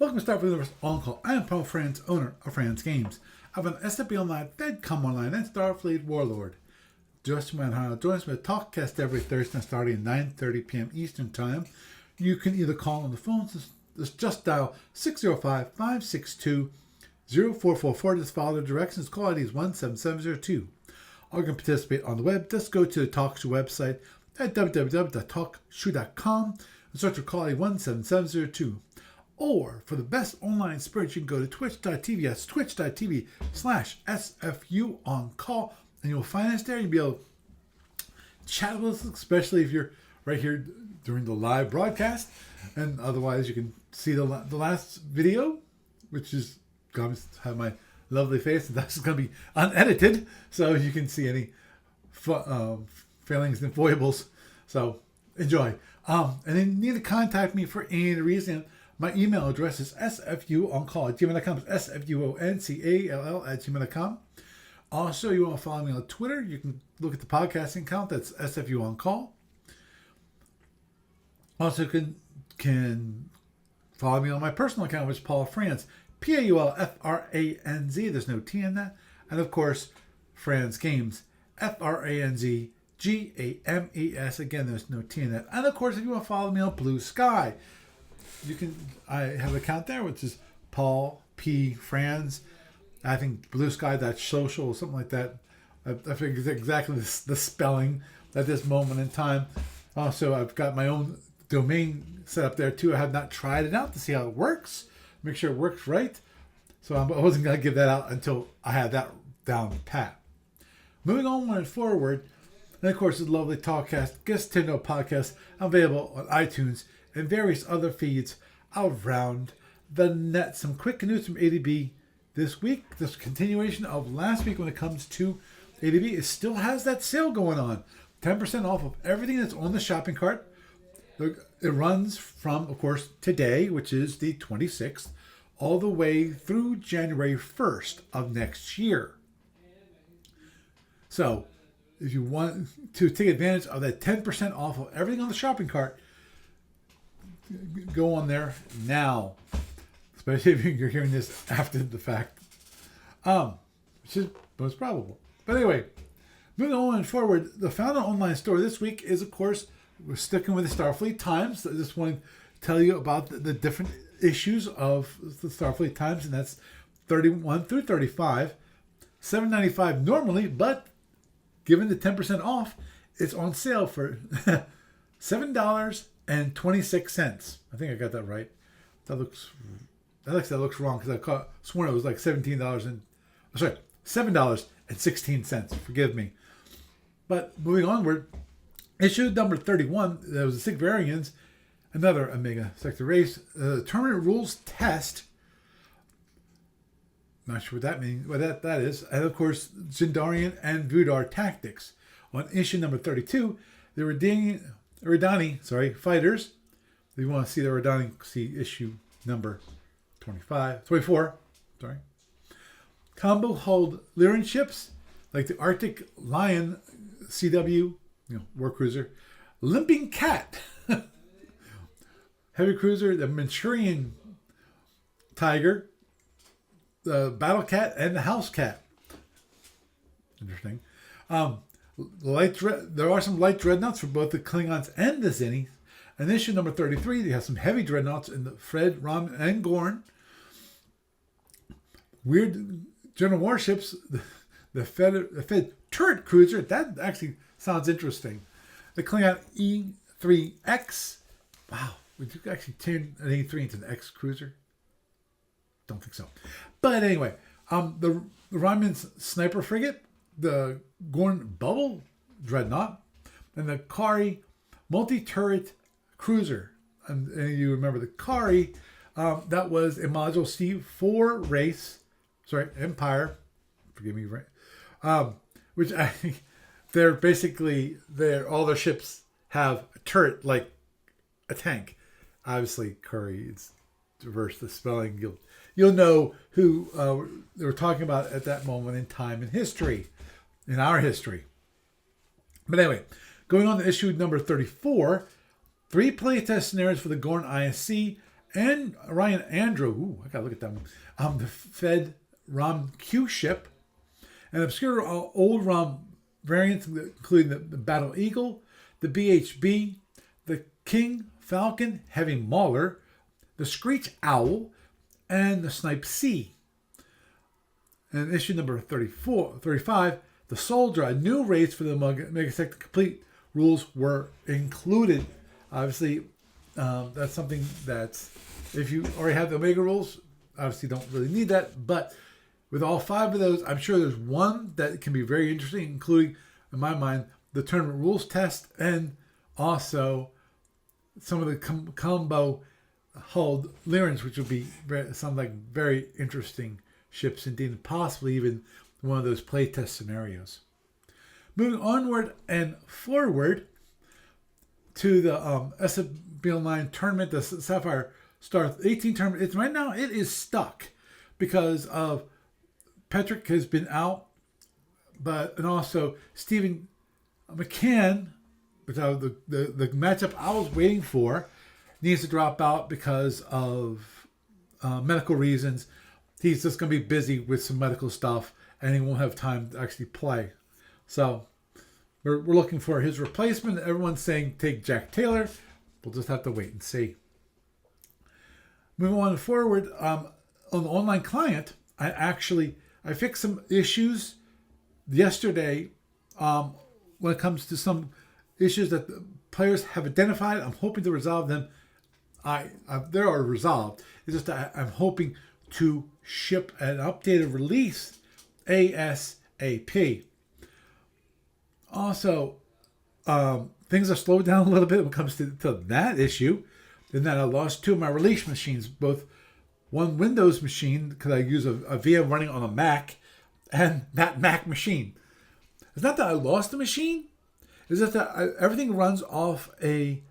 Welcome to Starfleet Universe On Call. I am Paul Franz, owner of Franz Games. I have an SFU Online, FedCom Online, and Starfleet Warlord. Joyce Manhana joins me to Talkcast every Thursday starting at 9:30 p.m. Eastern Time. You can either call on the phones, just dial 605-562-0444. Just follow the directions. Call ID is 17702. Or you can participate on the web. Just go to the TalkShoe website at www.talkshoe.com and search for call ID 17702. Or for the best online experience, you can go to twitch.tv. That's twitch.tv/SFU on call. And you'll find us there. You'll be able to chat with us, especially if you're right here during the live broadcast. And otherwise, you can see the last video, which is going to have my lovely face. And that's going to be unedited, so you can see any failings and foibles. So enjoy. And then you need to contact me for any reason. My email address is sfuoncall@gmail.com. It's sfuoncall@gmail.com. Also, you want to follow me on Twitter, you can look at the podcasting account. That's SFU On Call. Also, you can follow me on my personal account, which is Paul Franz. PaulFranz. There's no T in that. And of course, Franz Games. FranzGames. Again, there's no T in that. And of course, if you want to follow me on Blue Sky, I have an account there, which is Paul P. Franz. I think bluesky.social or something like that. I forget exactly the spelling at this moment in time. Also, I've got my own domain set up there too. I have not tried it out to see how it works. Make sure it works right. So I wasn't going to give that out until I had that down pat. Moving on forward, and of course, the lovely Talkcast, Guest to Know podcast, available on iTunes and various other feeds around the net. Some quick news from ADB this week. This continuation of last week when it comes to ADB. It still has that sale going on. 10% off of everything that's on the shopping cart. It runs from, of course, today, which is the 26th, all the way through January 1st of next year. So, if you want to take advantage of that 10% off of everything on the shopping cart, go on there now. Especially if you're hearing this after the fact. Which is most probable. But anyway, moving on forward, the Founder Online store this week is, of course, we're sticking with the Starfleet Times. I just want to tell you about the different issues of the Starfleet Times, and that's 31 through 35. $7.95 normally, but given the 10% off, it's on sale for $7.26. I think I got that right. That looks wrong because I sworn it was like $7.16. Forgive me. But moving onward, issue number 31, there was the Sigvarians, another Omega Sector race, Terminate Rules Test. Not sure what that means, what that is. And of course, Zindarian and Vudar Tactics. On issue number 32, the Eridani fighters. If you want to see the Eridani, see issue number 24. Combo hulled Lyran ships like the Arctic Lion CW, war cruiser, Limping Cat, heavy cruiser, the Manchurian Tiger, the Battle Cat, and the House Cat. Interesting. There are some light dreadnoughts for both the Klingons and the Zinnis. In issue number 33, they have some heavy dreadnoughts in the Fred, Rom, and Gorn. Weird general warships, the Fed turret cruiser. That actually sounds interesting. The Klingon E3X. Wow, would you actually turn an E3 into an X cruiser? Don't think so. But anyway, the Romulan sniper frigate, the Gorn Bubble dreadnought, and the Kari multi-turret cruiser. And you remember the Kari, that was a Module C4 race, Empire, forgive me, right? Which I think all their ships have a turret like a tank. Obviously, Kari, it's reverse the spelling. You'll know who they were talking about at that moment in time in history, in our history. But anyway, going on to issue number 34, 3 playtest scenarios for the Gorn ISC and Ryan Andrew. Ooh, I gotta look at that one. The Fed ROM Q ship, and obscure old ROM variants, including the Battle Eagle, the BHB, the King Falcon Heavy Mauler, the Screech Owl, and the Snipe C. And issue number 35, the Soldier, a new race for the Megasect Complete rules were included. Obviously, that's something that if you already have the Omega rules, obviously don't really need that. But with all 5 of those, I'm sure there's one that can be very interesting, including, in my mind, the tournament rules test and also some of the combo hulled Lyrans, which would be sound like very interesting ships indeed, possibly even one of those playtest scenarios. Moving onward and forward to the SFU Online tournament, the Sapphire Star 18 tournament. Right now it is stuck because of Patrick has been out, and also Stephen McCann, which the matchup I was waiting for, needs to drop out because of medical reasons. He's just going to be busy with some medical stuff, and he won't have time to actually play. So we're looking for his replacement. Everyone's saying take Jack Taylor. We'll just have to wait and see. Moving on forward, on the online client, I fixed some issues yesterday when it comes to some issues that the players have identified. I'm hoping to resolve them. They are resolved. It's just that I'm hoping to ship an updated release ASAP. Also, things are slowed down a little bit when it comes to that issue. In that I lost 2 of my release machines, both one Windows machine, because I use a VM running on a Mac, and that Mac machine. It's not that I lost the machine. It's just that everything runs off a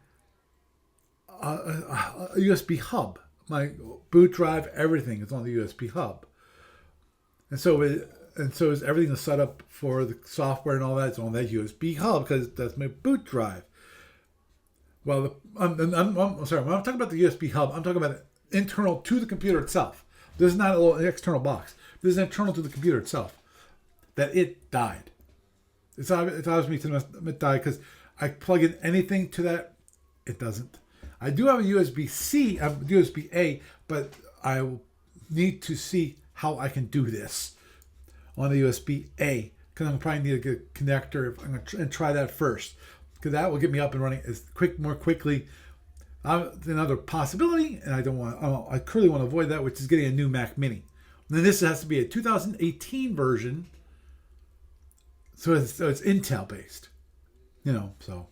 USB hub. My boot drive, everything is on the USB hub, and so is everything is set up for the software and all that. It's on that USB hub because that's my boot drive. Well, I'm sorry. When I'm talking about the USB hub, I'm talking about internal to the computer itself. This is not a little external box. This is internal to the computer itself. That it died. It's obvious me to it died because I plug in anything to that, it doesn't. I do have a USB-C, USB-A, but I will need to see how I can do this on the USB-A because I'm probably need a good connector. I'm going to try that first because that will get me up and running more quickly. Another possibility, and I clearly want to avoid that, which is getting a new Mac Mini. And then this has to be a 2018 version, so it's Intel based. So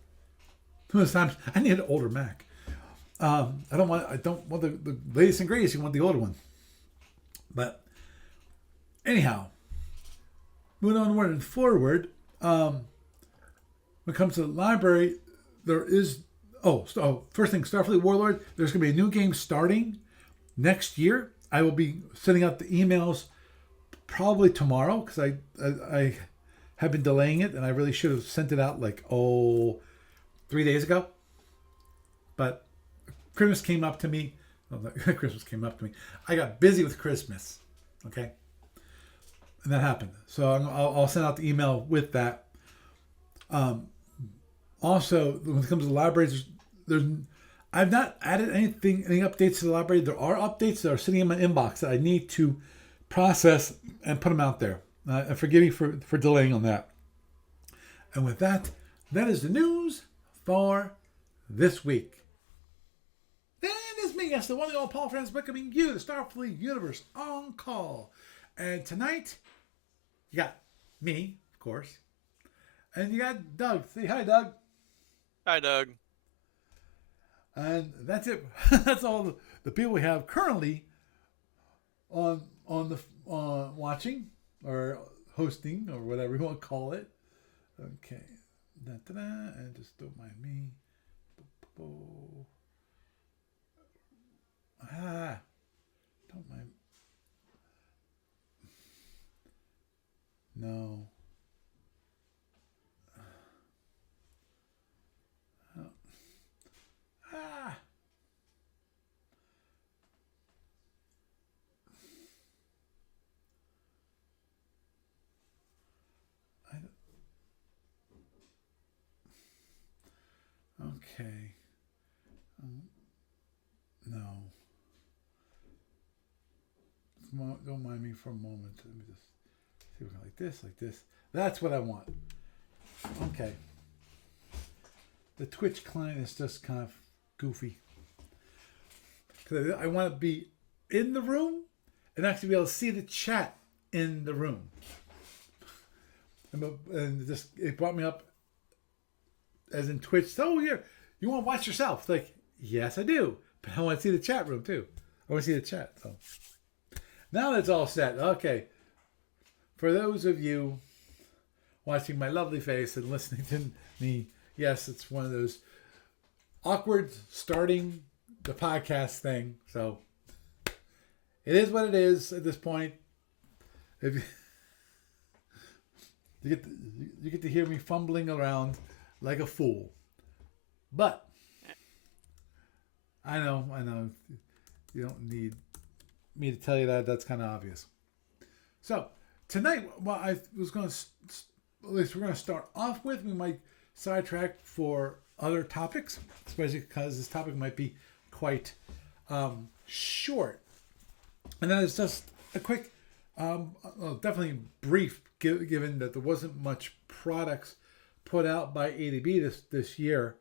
most times I need an older Mac. I don't want the latest and greatest. You want the older one. But anyhow, moving onward and forward. When it comes to the library, there is first thing, Starfleet Warlord. There's going to be a new game starting next year. I will be sending out the emails probably tomorrow because I have been delaying it, and I really should have sent it out 3 days ago. But Christmas came up to me. Christmas came up to me. I got busy with Christmas. Okay. And that happened. So I'll send out the email with that. Also, when it comes to the libraries, I've not added any updates to the library. There are updates that are sitting in my inbox that I need to process and put them out there. And forgive me for delaying on that. And with that, that is the news for this week. And it's me, yes, the one and all Paul Francis, welcoming you, the Starfleet Universe on call. And tonight, you got me, of course, and you got Doug. Say hi, Doug. Hi, Doug. And that's it. That's all the people we have currently on the watching or hosting or whatever you want to call it. Okay. Da-da-da. And just don't mind me. Don't mind. No. don't mind me for a moment. Let me just see if we can like this, like this. That's what I want. Okay. The Twitch client is just kind of goofy. Because I want to be in the room and actually be able to see the chat in the room. And just it brought me up as in Twitch. So here, you want to watch yourself? Like, yes, I do. But I want to see the chat room too. I want to see the chat. So now that's all set. Okay. For those of you watching my lovely face and listening to me, yes, it's one of those awkward starting the podcast thing. So it is what it is at this point. If you get to hear me fumbling around like a fool. But I know you don't need me to tell you that. That's kind of obvious. So tonight, what I was going to, at least we're going to start off with, we might sidetrack for other topics, especially because this topic might be quite short. And then it's just a quick, definitely brief, given that there wasn't much products put out by ADB this year.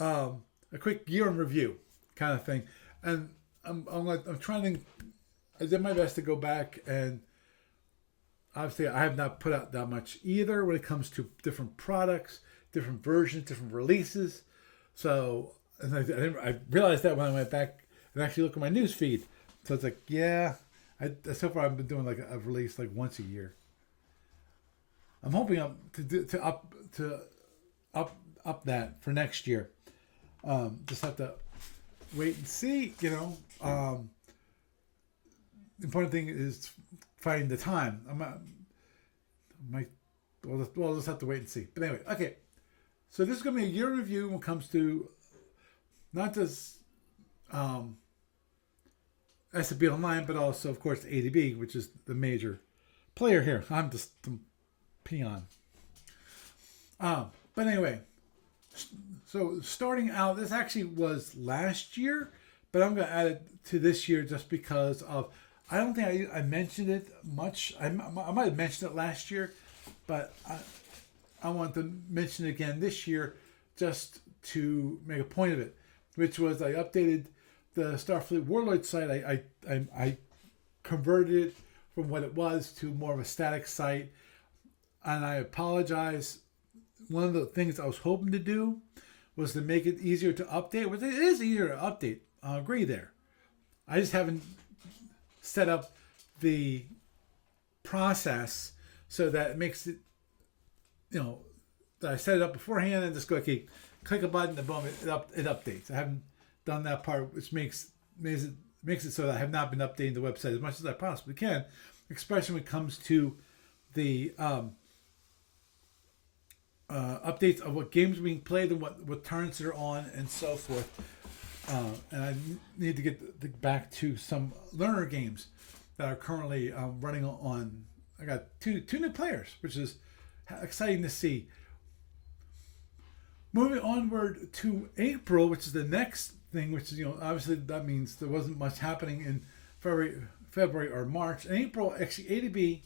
A quick year in review kind of thing, and I'm trying to. I did my best to go back, and obviously I have not put out that much either when it comes to different products, different versions, different releases. So and I realized that when I went back and actually looked at my news feed. So it's like, yeah, so far I've been doing like a release like once a year. I'm hoping to up that for next year. Just have to wait and see. You know, the important thing is finding the time. We'll just have to wait and see. But anyway, okay. So this is going to be a year review when it comes to not just SFU Online, but also, of course, ADB, which is the major player here. I'm just a peon. But anyway, so starting out, this actually was last year, but I'm going to add it to this year just because of, I don't think I mentioned it much. I might have mentioned it last year, but I want to mention it again this year just to make a point of it, which was I updated the Starfleet Warlord site. I converted it from what it was to more of a static site, and I apologize. One of the things I was hoping to do was to make it easier to update. Which it is easier to update. I'll agree there. I just haven't set up the process so that it makes it, that I set it up beforehand and just go, okay, click a button and boom, it updates. I haven't done that part, which makes it so that I have not been updating the website as much as I possibly can, especially when it comes to the updates of what games are being played and what turns are on and so forth. And I need to get back to some learner games that are currently running on. I got two new players, which is exciting to see. Moving onward to April, which is the next thing, which is, obviously that means there wasn't much happening in February or March. In April, actually, ADB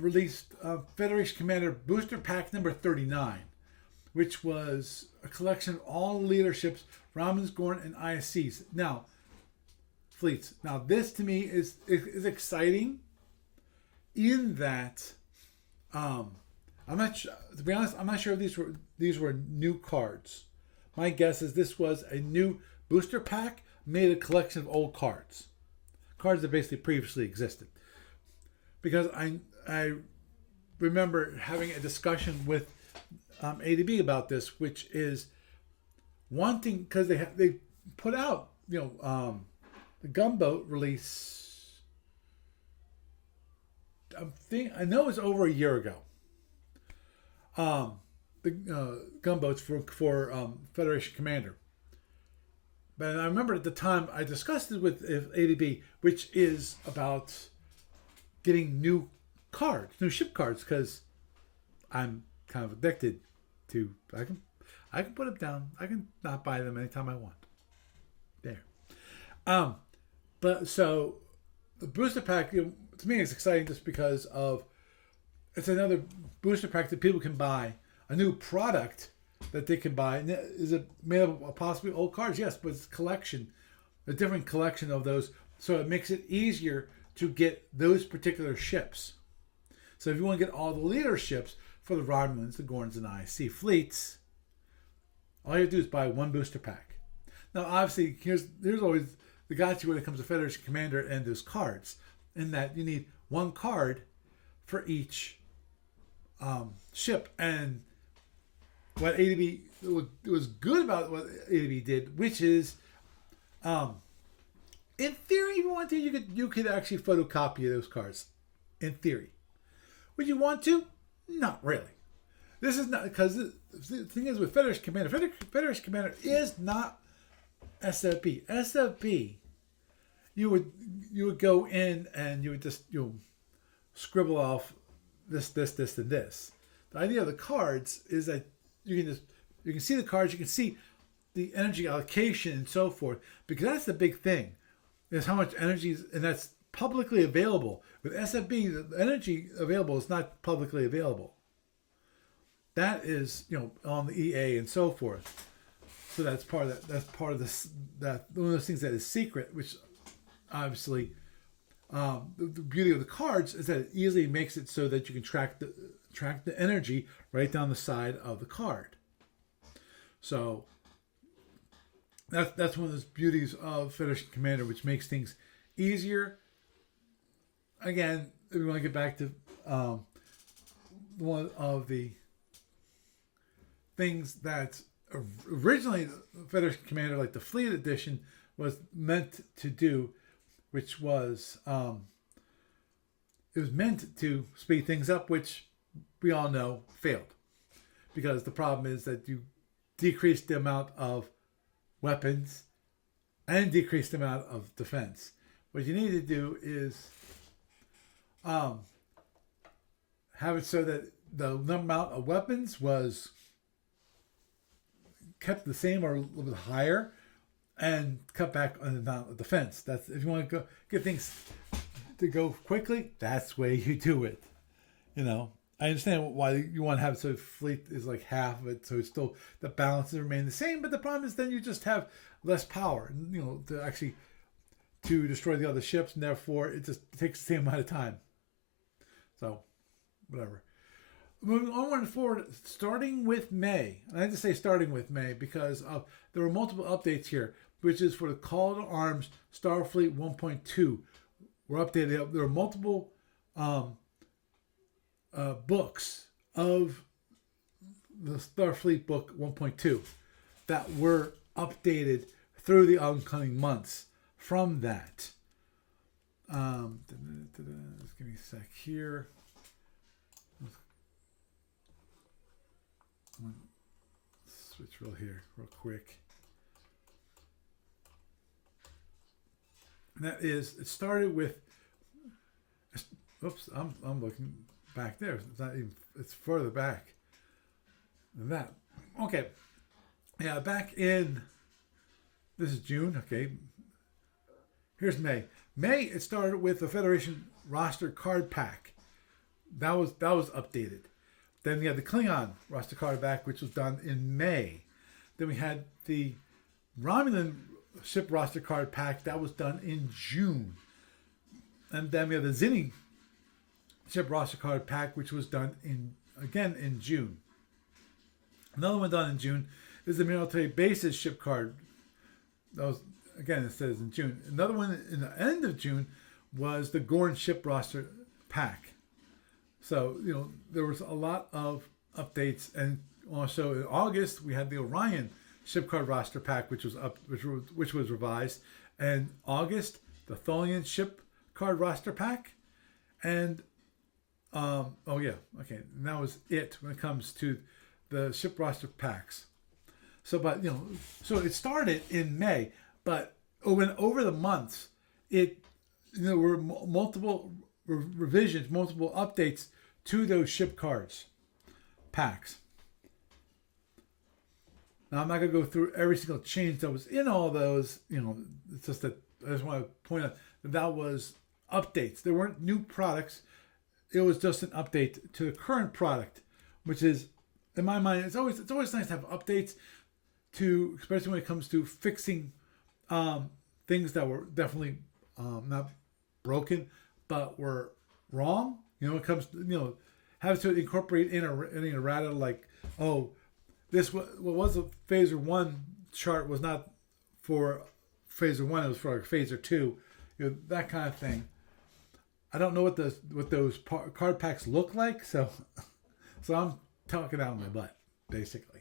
released Federation Commander Booster Pack number 39, which was a collection of all leaderships, Romulans, Gorn, and ISCs. Now, fleets. Now, this to me is exciting in that I'm not to be honest. I'm not sure if these were new cards. My guess is this was a new booster pack made a collection of old cards that basically previously existed. Because I remember having a discussion with ADB about this, which is wanting, because they put out the Gunboat release. I know it was over a year ago. The gunboats for Federation Commander. But I remember at the time I discussed it with ADB, which is about getting new ship cards, because I'm kind of addicted to. I can put them down. I can not buy them anytime I want. There. But so the booster pack, to me, is exciting just because of it's another booster pack that people can buy, a new product that they can buy. And is it made up of possibly old cards? Yes, but it's a collection, a different collection of those. So it makes it easier to get those particular ships. So if you want to get all the leader ships for the Romulans, the Gorns, and IC fleets, all you have to do is buy one booster pack. Now, obviously, there's always the gotcha when it comes to Federation Commander and those cards, in that you need one card for each ship. And what ADB, it was good about what ADB did, which is, in theory, if you want to, you could actually photocopy those cards. In theory, would you want to? Not really. This is not, because the thing is with Federation Commander, Federation Commander is not SFB. SFB, you would go in and you would just scribble off this, and this. The idea of the cards is that you can see the cards, you can see the energy allocation and so forth, because that's the big thing, is how much energy is, and that's publicly available. With SFB, the energy available is not publicly available. That is, on the EA and so forth. So that's part of that. That's part of this. That one of those things that is secret, which obviously, the beauty of the cards is that it easily makes it so that you can track the energy right down the side of the card. So that's one of those beauties of Federation Commander, which makes things easier. Again, if we want to get back to one of the things that originally Federation Commander, like the Fleet Edition, was meant to do, which was it was meant to speed things up, which we all know failed, because the problem is that you decrease the amount of weapons and decrease the amount of defense. What you need to do is have it so that the amount of weapons was kept the same or a little bit higher, and cut back on the amount of defense. That's, if you want to get things to go quickly, that's the way you do it. I understand why you want to have it so fleet is like half of it, so it's still the balances remain the same. But the problem is then you just have less power, to actually to destroy the other ships, and therefore it just takes the same amount of time. So, whatever. Moving onward and forward, starting with May. And I had to say starting with May because there were multiple updates here, which is for the Call to Arms Starfleet 1.2. We're updated. There are multiple books of the Starfleet book 1.2 that were updated through the oncoming months from that. Just give me a sec here. Switch real quick. And that is, it started with, oops, I'm looking back there. It's not even, it's further back than that. Okay. Yeah, back in, this is June, okay. Here's May. May, it started with the Federation roster card pack. That was updated. Then we had the Klingon roster card back, which was done in May. Then we had the Romulan ship roster card pack that was done in June. And then we have the Zinni ship roster card pack, which was done in June. Another one done in June is the military bases ship card. That was, again, it says in June. Another one in the end of June was the Gorn ship roster pack. So, there was a lot of updates. And also in August, we had the Orion ship card roster pack, which was revised. And August, the Tholian ship card roster pack. And, and that was it when it comes to the ship roster packs. So, but, so it started in May, but over the months, there were multiple revisions, multiple updates to those ship cards packs. Now, I'm not going to go through every single change that was in all those. It's just that I just want to point out that was updates. There weren't new products. It was just an update to the current product, which is, in my mind, it's always nice to have updates to, especially when it comes to fixing things that were definitely not broken, but were wrong. When it comes to, have to incorporate in an errata like, oh, this what was a Phaser 1 chart was not for Phaser 1, it was for Phaser 2, that kind of thing. I don't know what those card packs look like, so I'm talking out of my butt, basically.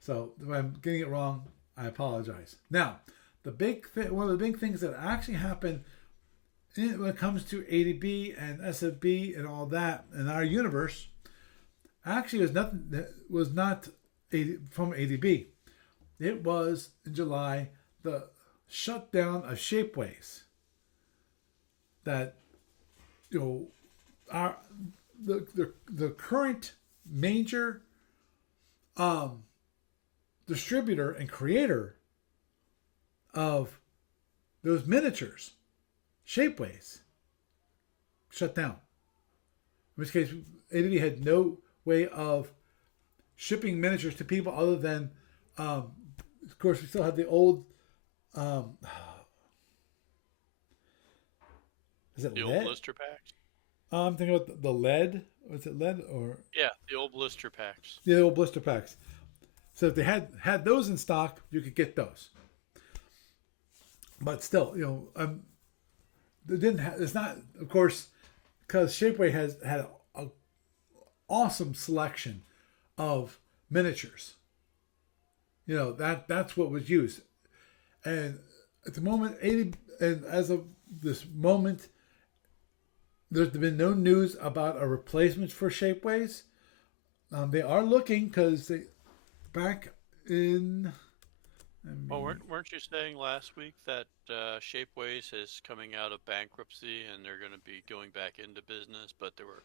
So if I'm getting it wrong, I apologize. Now, one of the big things that actually happened when it comes to ADB and SFB and all that in our universe, actually was not from ADB. It was in July the shutdown of Shapeways. That our the current major distributor and creator of those miniatures, Shapeways, shut down. In which case, ADB had no way of shipping miniatures to people other than, of course, we still had the old. Is it The lead? old blister packs? I'm thinking about the lead. Was it lead or Yeah, the old blister packs. the old blister packs? So if they had those in stock, you could get those. But still, they didn't. It's not, of course, because Shapeway has had an awesome selection of miniatures. That's what was used, and at the moment, and as of this moment, there's been no news about a replacement for Shapeways. They are looking because they back in. Well, weren't you saying last week that Shapeways is coming out of bankruptcy and they're going to be going back into business, but they were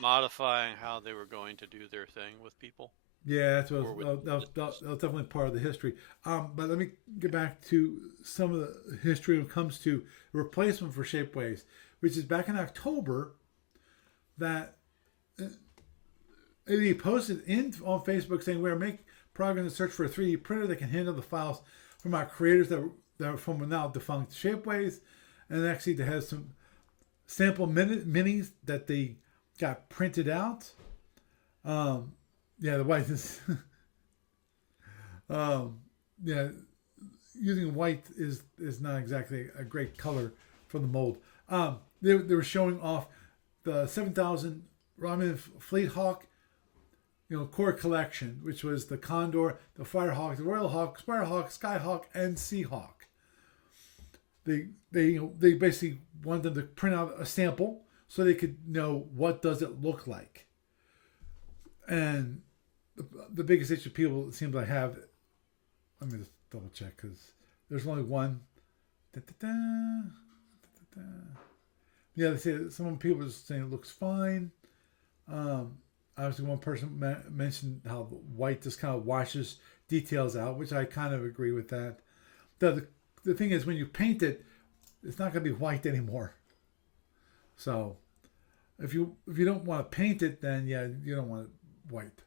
modifying how they were going to do their thing with people Yeah, that's what or with that business? was definitely part of the history. But let me get back to some of the history when it comes to replacement for Shapeways, which is back in October that he posted on Facebook saying we are making progress in the search for a 3D printer that can handle the files from our creators that are from now defunct Shapeways, and actually they have some sample minis that they got printed out. Yeah, the white is. Yeah, using white is not exactly a great color for the mold. They were showing off the 7,000 Ramen Fleet Hawk, core collection, which was the Condor, the Firehawk, the Royal Hawk, Sparrowhawk, Skyhawk, and Seahawk. They basically wanted them to print out a sample so they could know what does it look like. And the biggest issue people seem to have, let me just double check because there's only one. Yeah, they say some people are saying it looks fine. Obviously, one person mentioned how the white just kind of washes details out, which I kind of agree with that. The thing is, when you paint it, it's not going to be white anymore. So, if you don't want to paint it, then yeah, you don't want it white.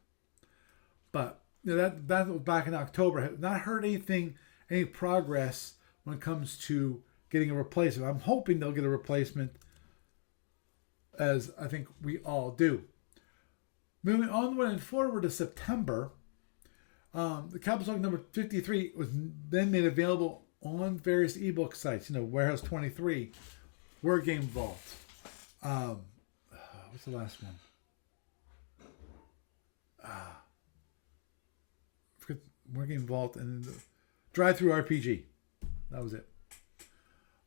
But that was back in October. I have not heard any progress when it comes to getting a replacement. I'm hoping they'll get a replacement, as I think we all do. Moving onward and forward to September, the Capital number 53 was then made available on various ebook sites. Warehouse 23, Word Game Vault. What's the last one? Word Game Vault and the Drive Through RPG. That was it.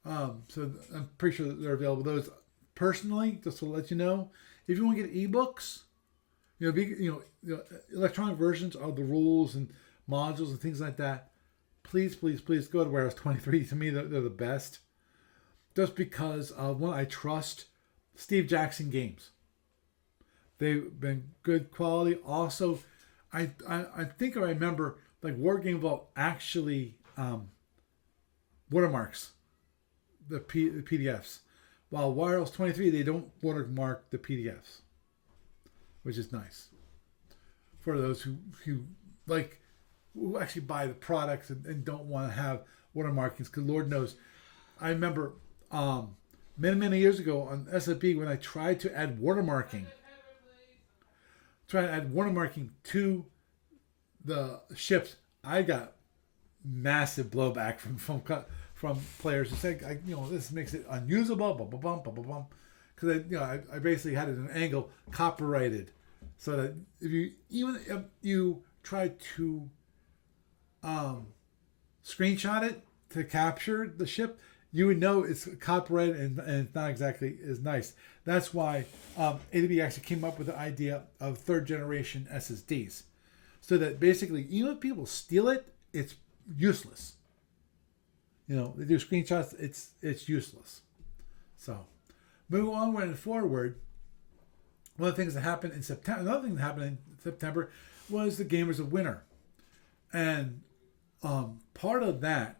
So I'm pretty sure that they're available. Those personally, just to let you know, if you want to get ebooks, electronic versions of the rules and modules and things like that, please go to Warehouse 23. To me, they're the best. Just because one, I trust Steve Jackson games. They've been good quality. Also, I think I remember like War Game Vault actually watermarks the PDFs. while Wireless 23 they don't watermark the PDFs, which is nice for those who like who actually buy the products and don't want to have watermarkings. Because Lord knows, I remember many years ago on SFB when I tried to add watermarking, to the ships, I got massive blowback from players who said, this makes it unusable, blah blah blah blah blah blah. Because I basically had it at an angle copyrighted, so that if you try to screenshot it to capture the ship, you would know it's copyrighted and it's not exactly as nice. That's why ADB actually came up with the idea of third generation SSDs, so that basically even if people steal it, it's useless. They do screenshots, it's useless. So moving onward forward, one of the things that happened in September, another thing that happened in September was the Gamers of Winter, and part of that,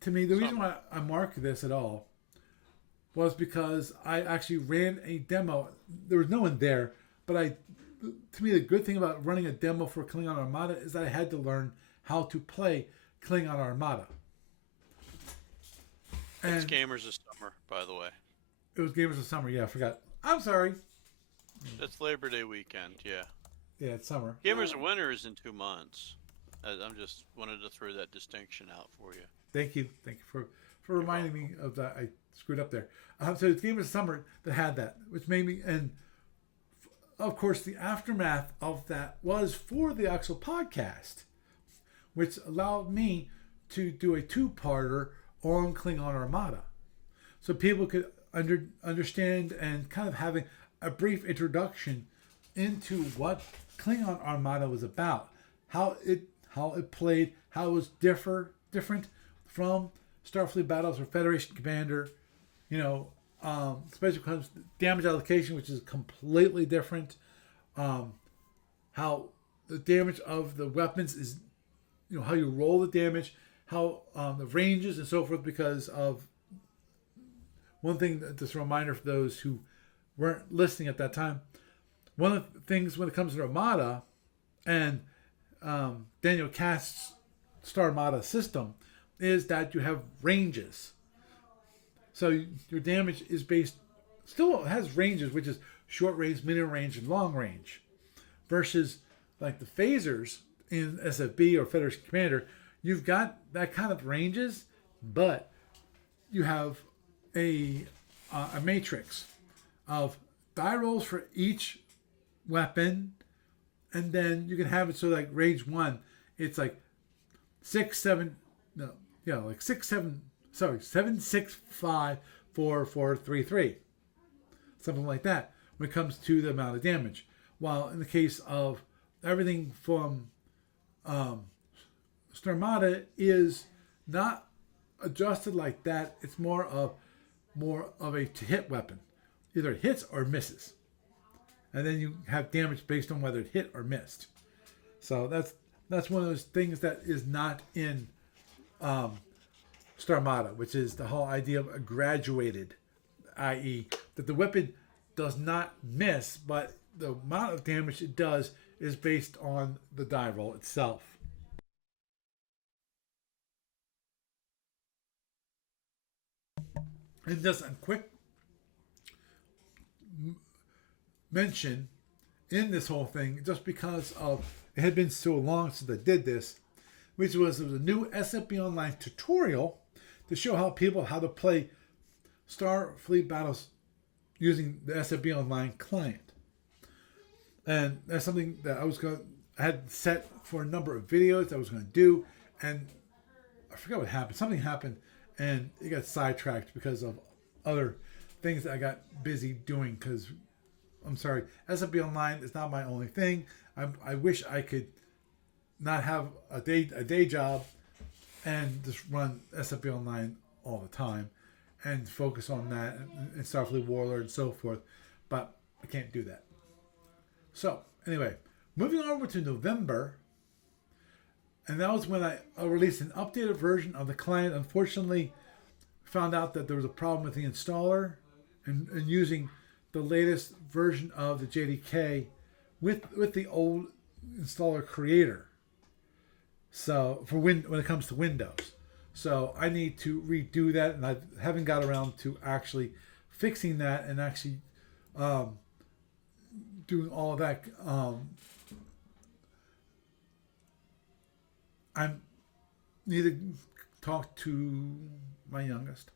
to me, the reason why I marked this at all was because I actually ran a demo. There was no one there, but to me, the good thing about running a demo for Klingon Armada is that I had to learn how to play Klingon Armada. And it's Gamers of Summer, by the way. It was Gamers of Summer. Yeah, I forgot. I'm sorry. It's Labor Day weekend. Yeah. Yeah, it's summer. Gamers of Winter is in 2 months. I'm just wanted to throw that distinction out for you. Thank you for reminding me of that. I screwed up there. So it's Gamers of Summer that had that, which made me, and of course the aftermath of that was for the actual podcast, which allowed me to do a two-parter on Klingon Armada, so people could understand and kind of having a brief introduction into what Klingon Armada was about, how it played, how it was different from Starfleet Battles or Federation Commander, especially when it comes to damage allocation, which is completely different. How the damage of the weapons is, how you roll the damage, how the ranges and so forth, because of one thing, just a reminder for those who weren't listening at that time, one of the things when it comes to Armada and Daniel Cast's Star Armada system is that you have ranges. So your damage is still has ranges, which is short range, medium range, and long range, versus like the phasers in SFB or Federation Commander. You've got that kind of ranges, but you have a matrix of die rolls for each weapon, and then you can have it so like range 1, it's like 7 6 5 4 4 3 3, something like that when it comes to the amount of damage. While in the case of everything from Starmada is not adjusted like that. It's more of a hit weapon. Either it hits or misses. And then you have damage based on whether it hit or missed. So that's one of those things that is not in Starmada, which is the whole idea of a graduated, i.e. that the weapon does not miss, but the amount of damage it does is based on the die roll itself. And just a quick mention in this whole thing, just because of it had been so long since I did this, which was there was a new SFB Online tutorial to show how to play Starfleet battles using the SFB Online client. And that's something that I had set for a number of videos that I was going to do, and I forgot what happened. Something happened, and it got sidetracked because of other things that I got busy doing. Because I'm sorry, SFB Online is not my only thing. I wish I could not have a day job and just run SFB Online all the time and focus on that and Starfleet Warlord and so forth, but I can't do that. So anyway, moving over to November, and that was when I released an updated version of the client. Unfortunately, found out that there was a problem with the installer and using the latest version of the JDK with the old installer creator. So when it comes to Windows, so I need to redo that, and I haven't got around to actually fixing that and actually doing all of that. I need to talk to my youngest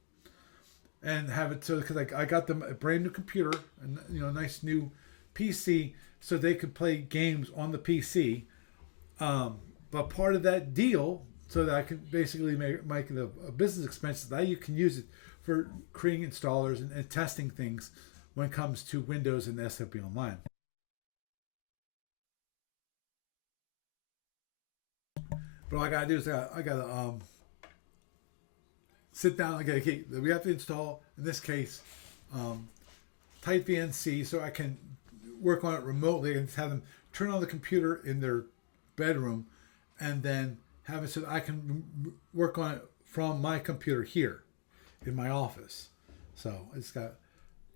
and have it so because I got them a brand new computer and a nice new PC so they could play games on the PC. But part of that deal, so that I can basically make it a business expense, that you can use it for creating installers and testing things when it comes to Windows and SFU Online. But all I gotta do is I gotta sit down. We have to install, in this case, Type VNC, so I can work on it remotely and have them turn on the computer in their bedroom, and then have it so that I can work on it from my computer here in my office. So I just got to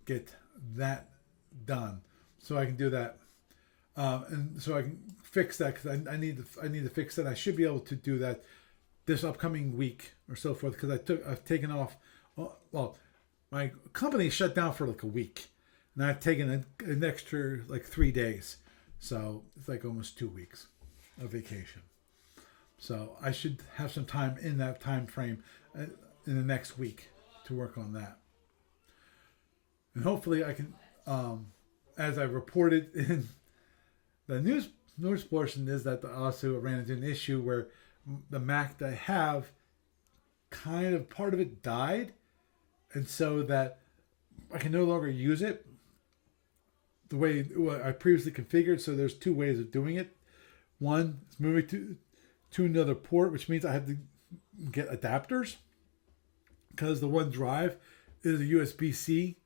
get that done so I can do that, and so I can fix that because I need to fix that. I should be able to do that this upcoming week or so forth because I've taken off. Well, my company shut down for like a week, and I've taken an extra like 3 days, so it's like almost 2 weeks of vacation. So I should have some time in that time frame in the next week to work on that. And hopefully I can, as I reported in the news portion, is that I also ran into an issue where the Mac that I have, kind of part of it died. And so that I can no longer use it the way I previously configured. So there's 2 ways of doing it. One is moving to another port, which means I have to get adapters because the one drive is a USB-C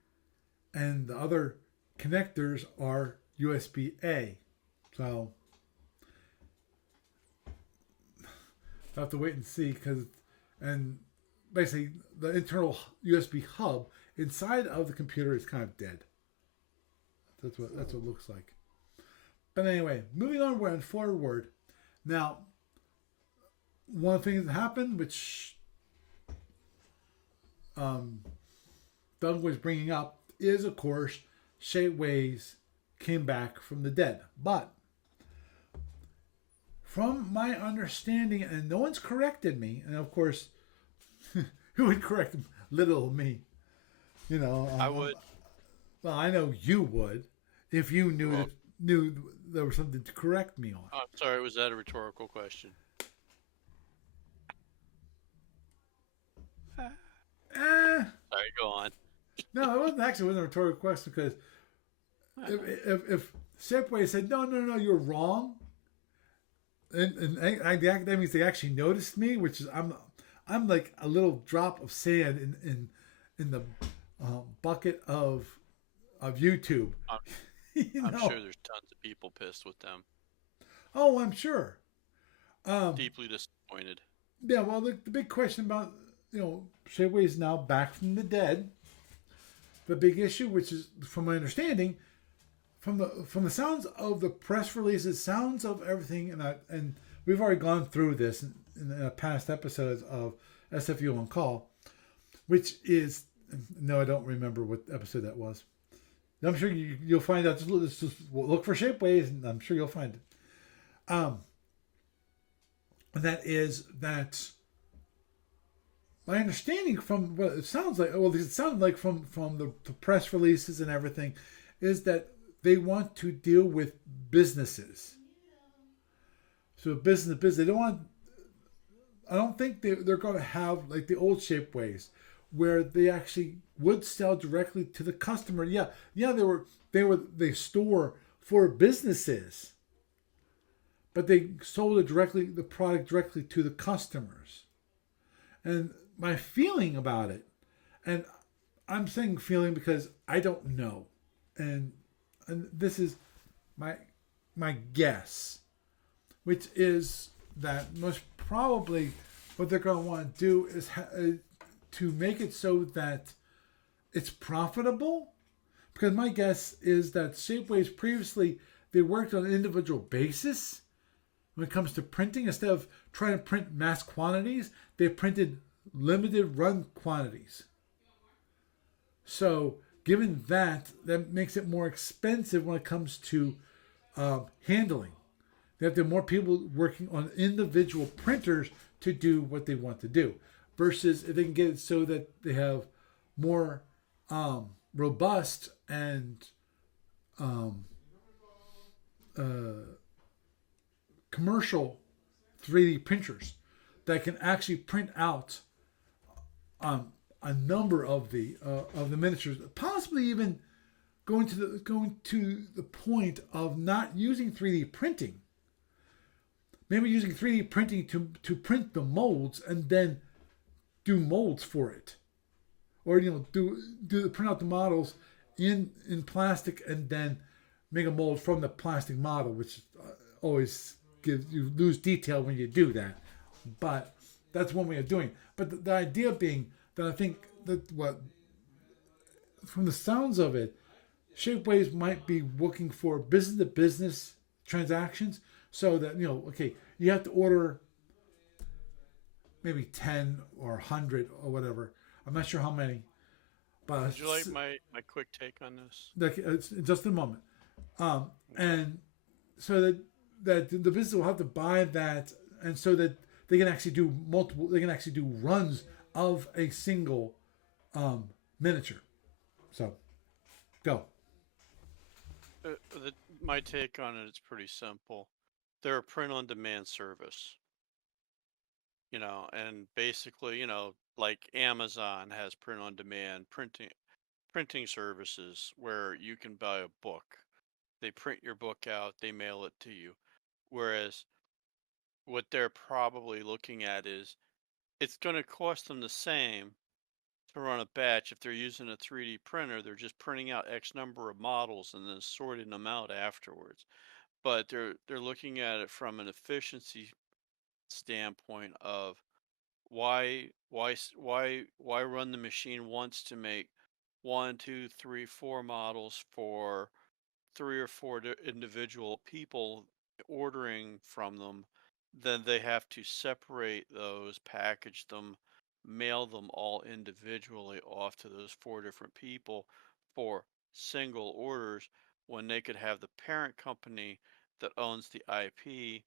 and the other connectors are USB-A. So I have to wait and see and basically the internal USB hub inside of the computer is kind of dead. That's what it looks like. But anyway, moving on forward. Now, one thing that happened, which Doug was bringing up, is of course Shapeways came back from the dead. But from my understanding, and no one's corrected me, and of course, who would correct little me? I would. Well, I know you would if you knew there was something to correct me on. I'm sorry, was that a rhetorical question? Sorry, go on. No, it wasn't a rhetorical question because if Shapeways said no, you're wrong, and that means they actually noticed me, which is I'm like a little drop of sand in the bucket of YouTube. I'm sure there's tons of people pissed with them. Oh, I'm sure. Deeply disappointed. Yeah, well, the big question about Shapeways now back from the dead. The big issue, which is, from my understanding, from the sounds of the press releases, sounds of everything, and we've already gone through this in a past episodes of SFU on Call, which is, no, I don't remember what episode that was. I'm sure you'll find out. Just look for Shapeways, and I'm sure you'll find it. And that is that my understanding from what it sounds like, well, it sounded like from the press releases and everything, is that they want to deal with businesses. So business, they don't want. I don't think they're going to have like the old Shapeways, where they actually would sell directly to the customer. Yeah, they store for businesses, but they sold the product directly to the customers. And my feeling about it, and I'm saying feeling because I don't know, and this is my guess, which is that most probably what they're going to want to do is to make it so that it's profitable. Because my guess is that Shapeways previously they worked on an individual basis when it comes to printing. Instead of trying to print mass quantities, they printed limited run quantities. So, given that, that makes it more expensive when it comes to handling. They have to have more people working on individual printers to do what they want to do. Versus if they can get it so that they have more robust and um, commercial 3D printers that can actually print out a number of the miniatures, possibly even going to the point of not using 3D printing. Maybe using 3D printing to print the molds and then do molds for it, or do print out the models in plastic and then make a mold from the plastic model, which always gives you lose detail when you do that. But that's one way of doing it. But the idea being that I think that what from the sounds of it, Shapeways might be looking for business to business transactions, so that okay, you have to order maybe 10 or 100 or whatever. I'm not sure how many, but Would you like my quick take on this? it's just a moment. And so that the business will have to buy that, and so that they can actually do multiple. They can actually do runs of a single miniature. So, go. My take on it is pretty simple. They're a print-on-demand service, and basically, like Amazon has print-on-demand printing services where you can buy a book. They print your book out, they mail it to you. Whereas what they're probably looking at is it's going to cost them the same to run a batch. If they're using a 3D printer, they're just printing out X number of models and then sorting them out afterwards. But they're looking at it from an efficiency standpoint of why run the machine once to make one, two, three, four models for three or four individual people ordering from them, then they have to separate those, package them, mail them all individually off to those four different people for single orders when they could have the parent company that owns the IP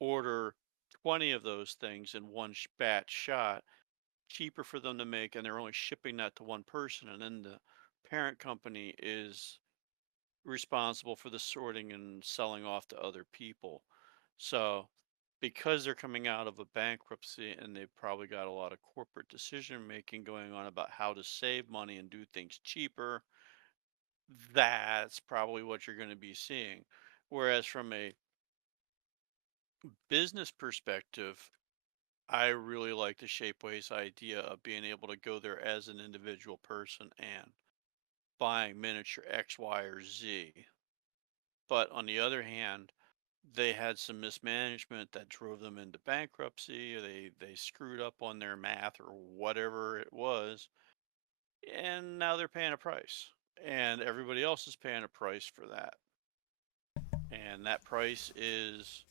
order 20 of those things in one batch shot, cheaper for them to make, and they're only shipping that to one person, and then the parent company is responsible for the sorting and selling off to other people. So, because they're coming out of a bankruptcy and they've probably got a lot of corporate decision making going on about how to save money and do things cheaper, that's probably what you're going to be seeing. Whereas from a business perspective, I really like the Shapeways idea of being able to go there as an individual person and buying miniature X, Y, or Z. But on the other hand, they had some mismanagement that drove them into bankruptcy. They screwed up on their math or whatever it was, and now they're paying a price. And everybody else is paying a price for that. And that price is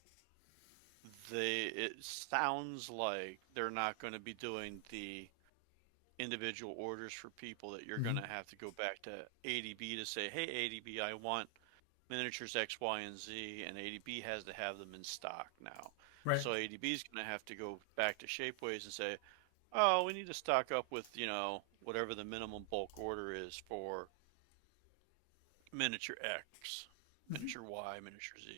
it sounds like they're not going to be doing the individual orders for people, that you're going Mm-hmm. to have to go back to ADB to say, hey, ADB, I want miniatures X, Y, and Z, and ADB has to have them in stock now. Right. So ADB is going to have to go back to Shapeways and say, oh, we need to stock up with, whatever the minimum bulk order is for miniature X, Mm-hmm. miniature Y, miniature Z.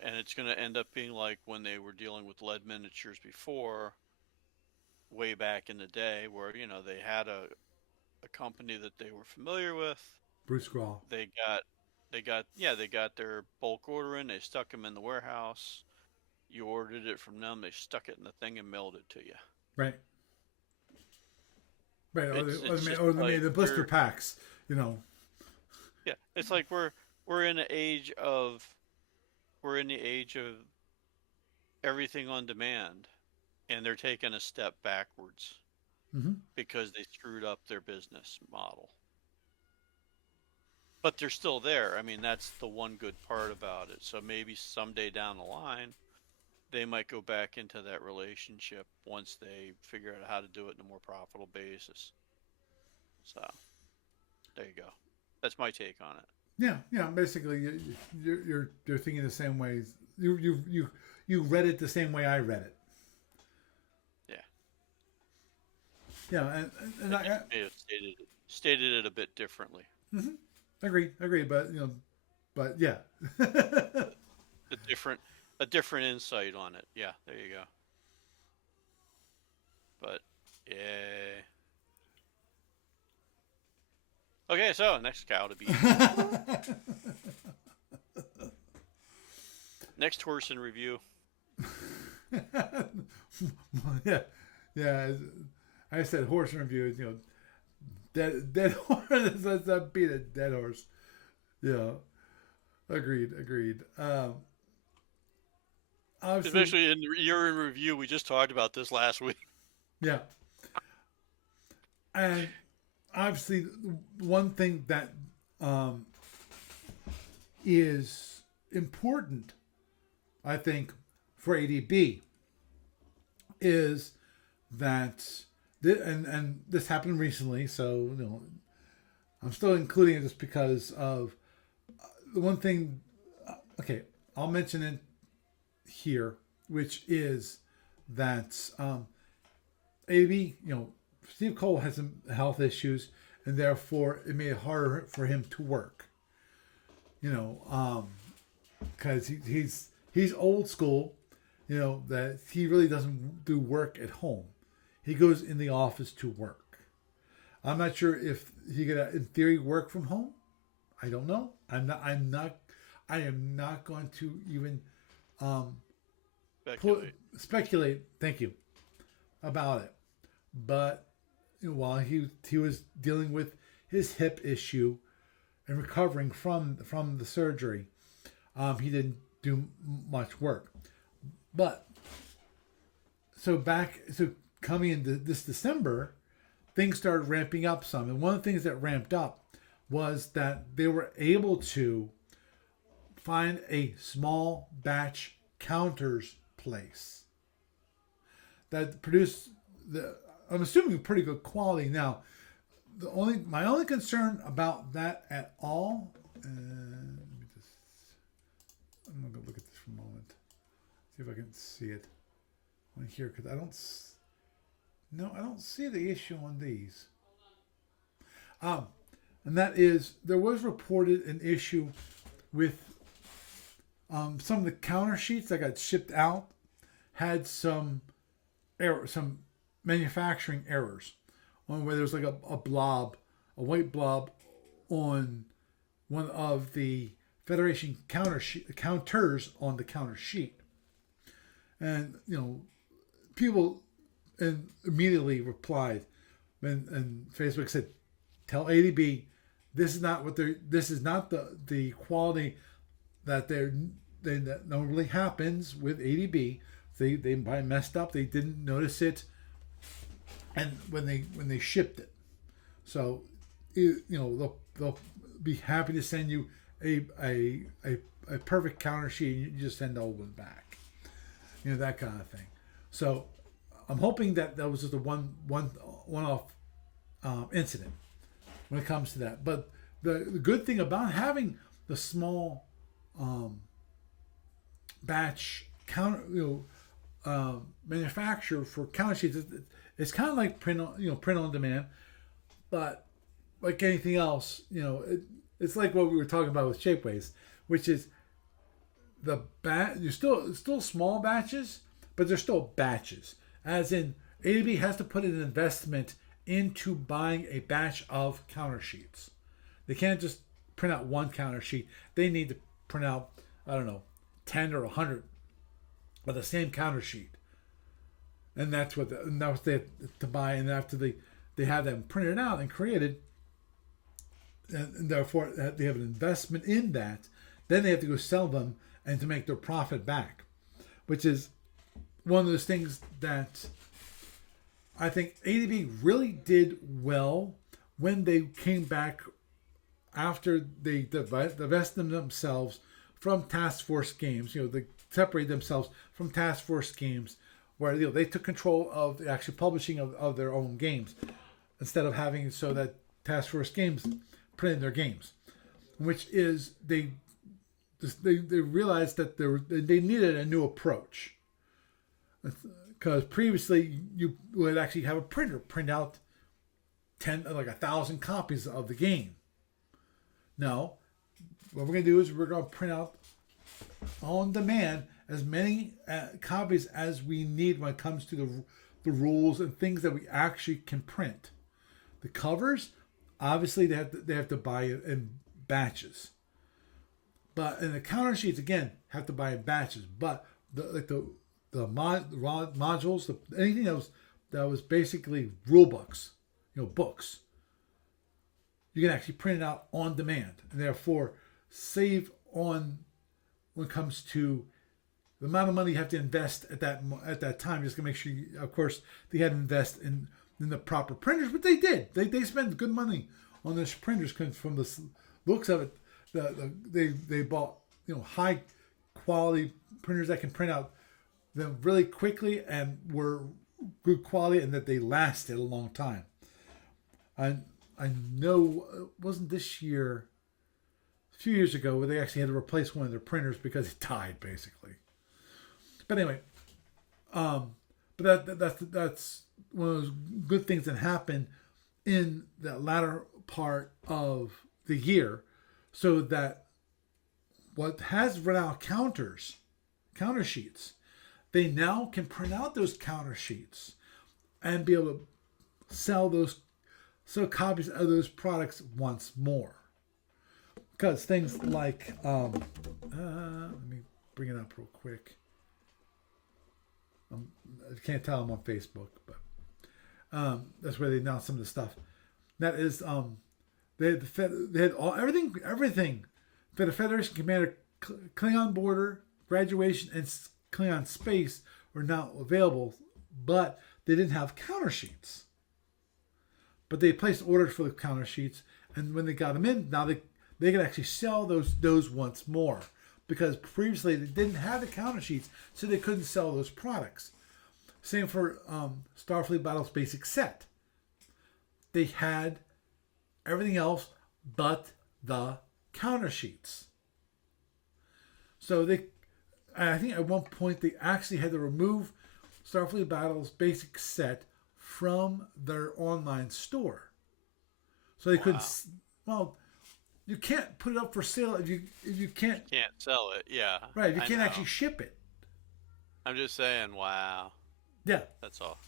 And it's going to end up being like when they were dealing with lead miniatures before, way back in the day, where, they had a company that they were familiar with. Bruce Grawl. They got they got their bulk order in. They stuck them in the warehouse. You ordered it from them. They stuck it in the thing and mailed it to you. Right. Right. It's just Or they made like the blister packs. You know. yeah. It's like we're in the age of we're in the age of everything on demand, and they're taking a step backwards Mm-hmm. because they screwed up their business model. But they're still there. I mean, that's the one good part about it. So maybe someday down the line, they might go back into that relationship once they figure out how to do it in a more profitable basis. So there you go. That's my take on it. Yeah, yeah. Basically, you're thinking the same ways. You read it the same way I read it. Yeah, Yeah, and I just may have stated it a bit differently. mm-hmm, agree. But yeah, A different a different insight on it. Yeah, there you go. But yeah. Okay, so next cow to beat. Next horse in review. yeah, yeah. I said horse review. Dead horse. That beat a dead horse. Yeah, agreed. Obviously, Especially in year in review, we just talked about this last week. yeah, and obviously, one thing that um, is important, I think, for ADB is that, and this happened recently, so I'm still including it just because of the one thing. Okay, I'll mention it here, which is that ADB, Steve Cole has some health issues, and therefore it made it harder for him to work. Because he's old school. That he really doesn't do work at home. He goes in the office to work. I'm not sure if he could, in theory, work from home. I don't know. I am not going to even speculate. Thank you about it. But while he was dealing with his hip issue and recovering from the surgery, he didn't do much work. But so coming into this December, things started ramping up some. And one of the things that ramped up was that they were able to find a small batch counters place that produced I'm assuming pretty good quality. Now, my only concern about that at all, I'm gonna go look at this for a moment. See if I can see it on here because I don't see the issue on these. And that is there was reported an issue with some of the counter sheets that got shipped out had some manufacturing errors on where there's like a white blob on one of the Federation counters on the counter sheet. And people immediately replied, and Facebook said, "Tell ADB this is not the quality that that normally happens with ADB. They probably messed up. They didn't notice and when they shipped it. So they'll be happy to send you a perfect counter sheet. You just send the old one back, that kind of thing. So I'm hoping that was just a one-off incident when it comes to that. But the good thing about having the small batch counter manufacturer for counter sheets, it's kind of like print on demand, but like anything else, it's like what we were talking about with Shapeways, which is you're still small batches, but they're still batches. As in, ADB has to put an investment into buying a batch of counter sheets. They can't just print out one counter sheet. They need to print out, I don't know, 10 or 100 of the same counter sheet. And that's what they have to buy. And after they have them printed out and created, and therefore they have an investment in that, then they have to go sell them and to make their profit back, which is one of those things that I think ADB really did well when they came back after they divested themselves from Task Force games. They separated themselves from Task Force games, where they took control of the actual publishing of their own games instead of having it so that Task Force games put in their games, which is they realized that they needed a new approach, because previously you would actually have a printer print out 1,000 copies of the game. No, what we're going to do is we're going to print out on demand as many copies as we need when it comes to the rules and things that we actually can print. The covers, obviously, they have to buy it in batches. But in the counter sheets, again, have to buy in batches. But the modules, anything that was basically rule books, books, you can actually print it out on demand, and therefore save on when it comes to the amount of money you have to invest at that time. Just to make sure, of course, they had to invest in the proper printers, but they did. They spent good money on those printers, because from the looks of it, they bought high quality printers that can print out them really quickly and were good quality, and that they lasted a long time. I know it wasn't this year, a few years ago, where they actually had to replace one of their printers because it died, basically. But anyway, but that's one of those good things that happened in the latter part of the year, so that what has run out counter sheets, they now can print out those counter sheets and be able to sell copies of those products once more. Because things like let me bring it up real quick. I can't tell I'm on Facebook, but that's where they announced some of the stuff. That is, they had everything for the Federation Commander, Klingon Border, Graduation, and Klingon Space were now available, but they didn't have counter sheets. But they placed orders for the counter sheets, and when they got them in, now they can actually sell those once more, because previously they didn't have the counter sheets, so they couldn't sell those products. Same for Starfleet Battles Basic Set. They had everything else but the counter sheets. So I think at one point they actually had to remove Starfleet Battles Basic Set from their online store. So they couldn't. Well, you can't put it up for sale if you can't. You can't sell it, yeah. Right, you can't actually ship it. I'm just saying, wow. Yeah. That's all.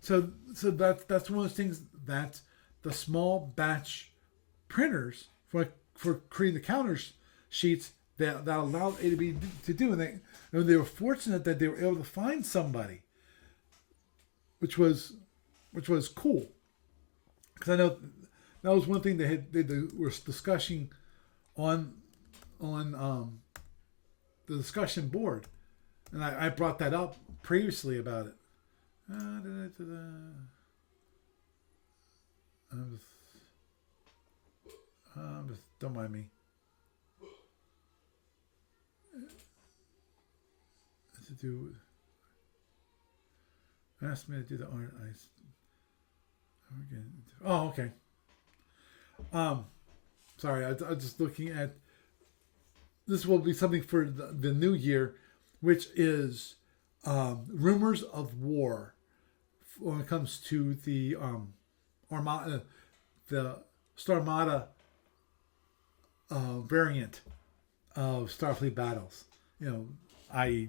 So that's one of those things that the small batch printers for creating the counter sheets that allowed ADB to do, and they were fortunate that they were able to find somebody, which was cool, because I know that was one thing they were discussing on the discussion board, and I brought that up previously about it. Don't mind me. To do. Asked me to do the art. Oh, okay. Sorry, I was just looking at. This will be something for the new year, which is rumors of war when it comes to the Armada, the Starmada variant of Starfleet Battles. I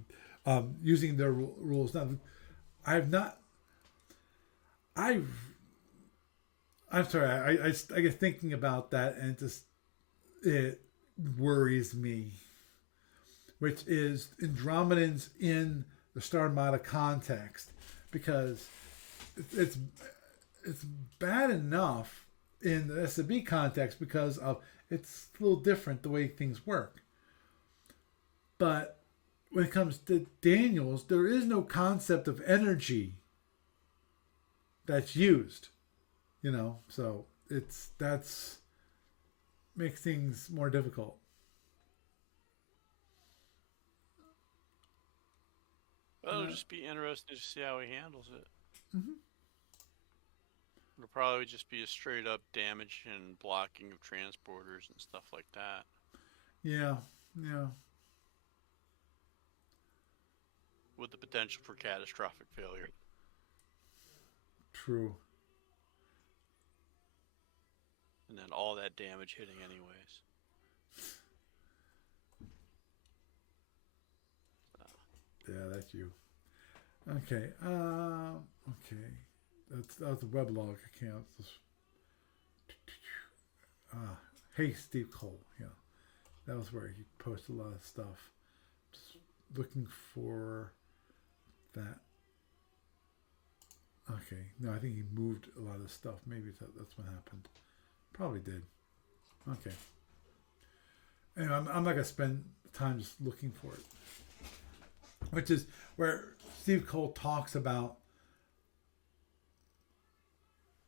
using their rules. Now, I'm sorry. I get thinking about that, and it worries me. Which is Andromedans in the Star Armada context, because it's bad enough in the SFB context because it's a little different the way things work. But when it comes to Daniels, there is no concept of energy that's used. So that's makes things more difficult. Well, it'll Uh, just be interesting to see how he handles it. mhm. It'll probably just be a straight up damage and blocking of transporters and stuff like that, Yeah, yeah, with the potential for catastrophic failure. true. And then all that damage hitting anyways. So, Yeah, that's you. Okay. Okay. That was the weblog account. Uh, hey, Steve Cole. Yeah, that was where he posted a lot of stuff. Just looking for that. Okay. No, I think he moved a lot of stuff. Maybe that's what happened. Probably did. Okay. Anyway, I'm not gonna spend time just looking for it. Which is where Steve Cole talks about.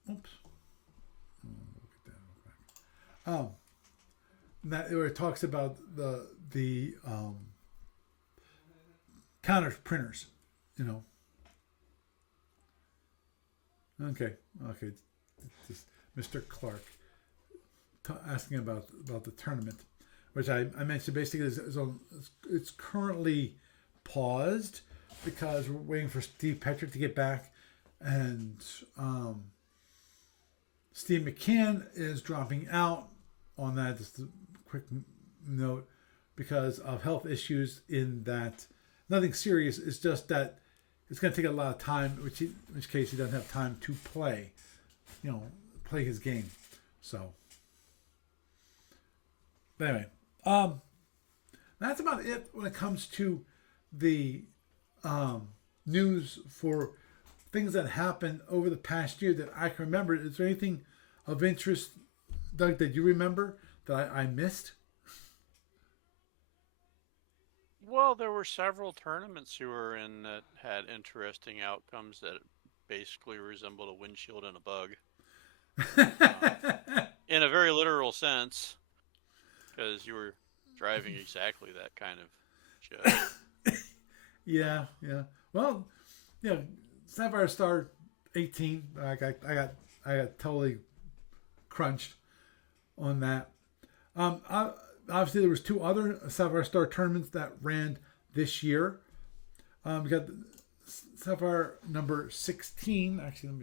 Oops. Look at that real quick. That where it talks about the counter printers. You know. Okay. Okay. It's just Mr. Clark asking about the tournament, which I mentioned basically it's currently paused because we're waiting for Steve Petrick to get back, and Steve McCann is dropping out on that. Just a quick note because of health issues. In that, nothing serious. It's just that it's going to take a lot of time, in which case he doesn't have time to play, play his game. So, but anyway, that's about it when it comes to the news for things that happened over the past year that I can remember. Is there anything of interest, Doug, that you remember that I missed? well, there were several tournaments you were in that had interesting outcomes that basically resembled a windshield and a bug. Uh, in a very literal sense, because you were driving exactly that kind of jet. Yeah, yeah. Well, Sapphire Star 18. I got totally crunched on that. Obviously, there was two other Sapphire Star tournaments that ran this year. We got Sapphire number 16. Actually, let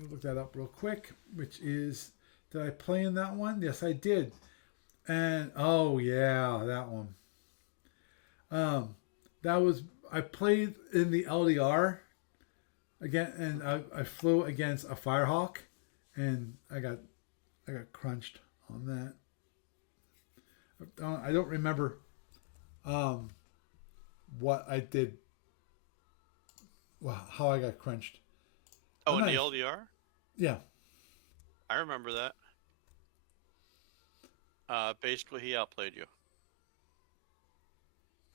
me look that up real quick. Which is, did I play in that one? Yes, I did. And oh yeah, that one. Um, that was I played in the LDR again, and I flew against a Firehawk, and I got crunched on that. I don't remember um, what I did. Well, how I got crunched. Oh, I'm in the not. LDR? Yeah, I remember that. Basically, he outplayed you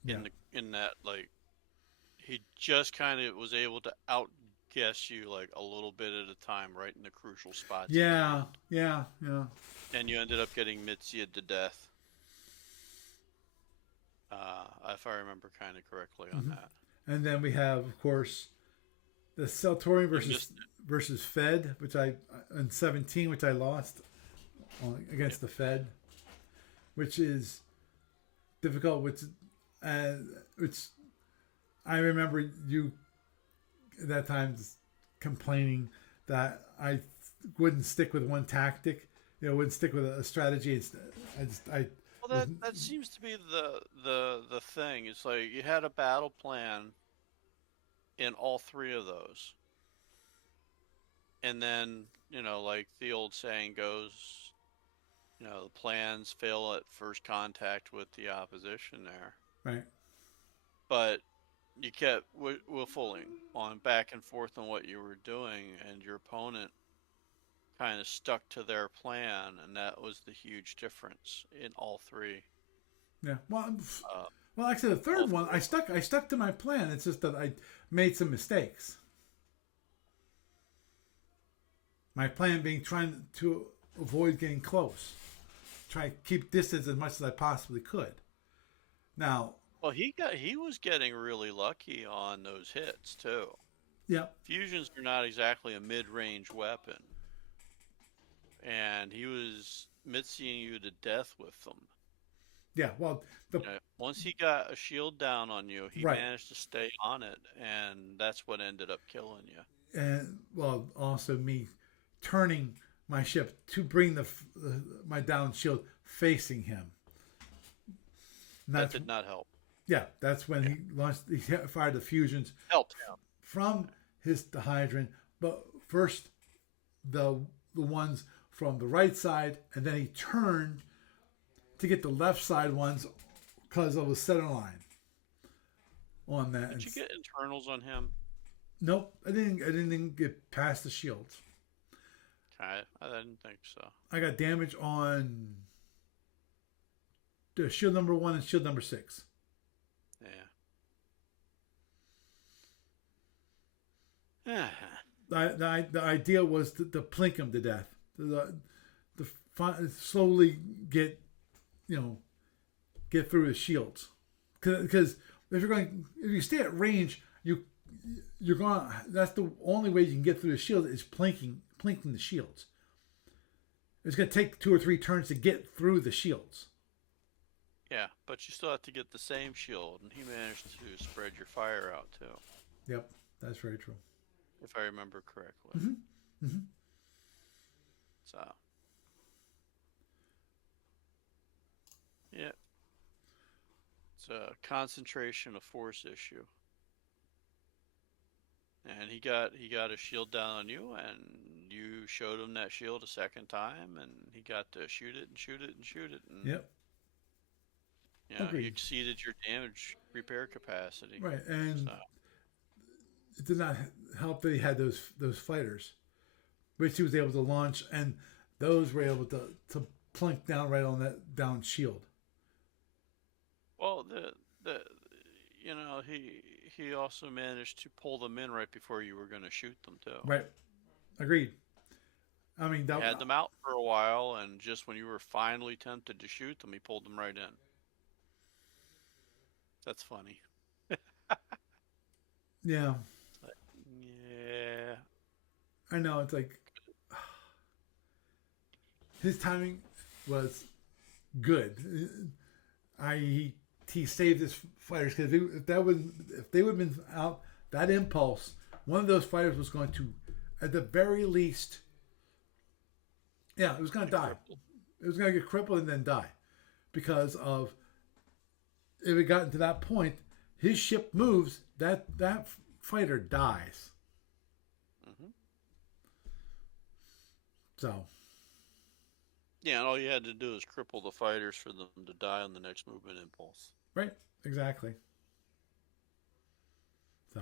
yeah, in that he just kind of was able to outguess you like a little bit at a time, right in the crucial spots at the yeah, end, yeah, yeah. and you ended up getting Mitzia'd to death. If I remember kind of correctly on Hmm. that. And then we have, of course, the Celtori You versus missed it. versus Fed, which I in 17, which I lost Yep. against the Fed, which is difficult. Uh, which I remember you at that time complaining that I wouldn't stick with one tactic, wouldn't stick with a strategy. I Well, was that seems to be the thing. It's like you had a battle plan in all three of those, and then like the old saying goes, the plans fail at first contact with the opposition there. right. But you kept wiffling on back and forth on what you were doing, and your opponent kind of stuck to their plan, and that was the huge difference in all three. Yeah. Uh, Well, actually, the third one, hopefully, I stuck to my plan. It's just that I made some mistakes. My plan being trying to avoid getting close, try to keep distance as much as I possibly could. Now, well, he was getting really lucky on those hits too. yeah, Fusions are not exactly a mid-range weapon, and he was mitsying you to death with them. yeah. Well, the Once he got a shield down on you, he right, managed to stay on it, and that's what ended up killing you. and well, also me turning my ship to bring my down shield facing him. And That that's did not help. yeah, that's when Yeah, he fired the fusions helped him. from the hydrant, but first the ones from the right side, and then he turned to get the left side ones because I was center line on that. Did And you get internals on him? nope, I didn't. I didn't get past the shields. I didn't think so. I got damage on the shield number 1 and shield number 6. Yeah. The idea was to plink him to death, slowly get get through his shields, because if you stay at range, you're going. That's the only way you can get through the shield is plinking the shields. It's going to take 2 or 3 turns to get through the shields. Yeah, but you still have to get the same shield, and he managed to spread your fire out too. Yep, that's very true. If I remember correctly. Mm-hmm. Mm-hmm. So, yeah, it's a concentration of force issue. And he got a shield down on you, and you showed him that shield a second time, and he got to shoot it and shoot it and shoot it, and Yep. he Agreed. exceeded your damage repair capacity. Right, and So, it did not help that he had those fighters, which he was able to launch, and those were able to plunk down right on that down shield. well, the he also managed to pull them in right before you were going to shoot them too. Right. Agreed. I mean, He had them out for a while, and just when you were finally tempted to shoot them, he pulled them right in. That's funny. yeah, Yeah. I know. It's like his timing was good. He saved his fighters, because if they would have been out, that impulse, one of those fighters was going to, at the very least, yeah, it was going to die. Crippled. It was going to get crippled and then die, because of, if it got to that point, his ship moves, that fighter dies. Mm-hmm. So Yeah, and all you had to do is cripple the fighters for them to die on the next movement impulse. right, exactly. So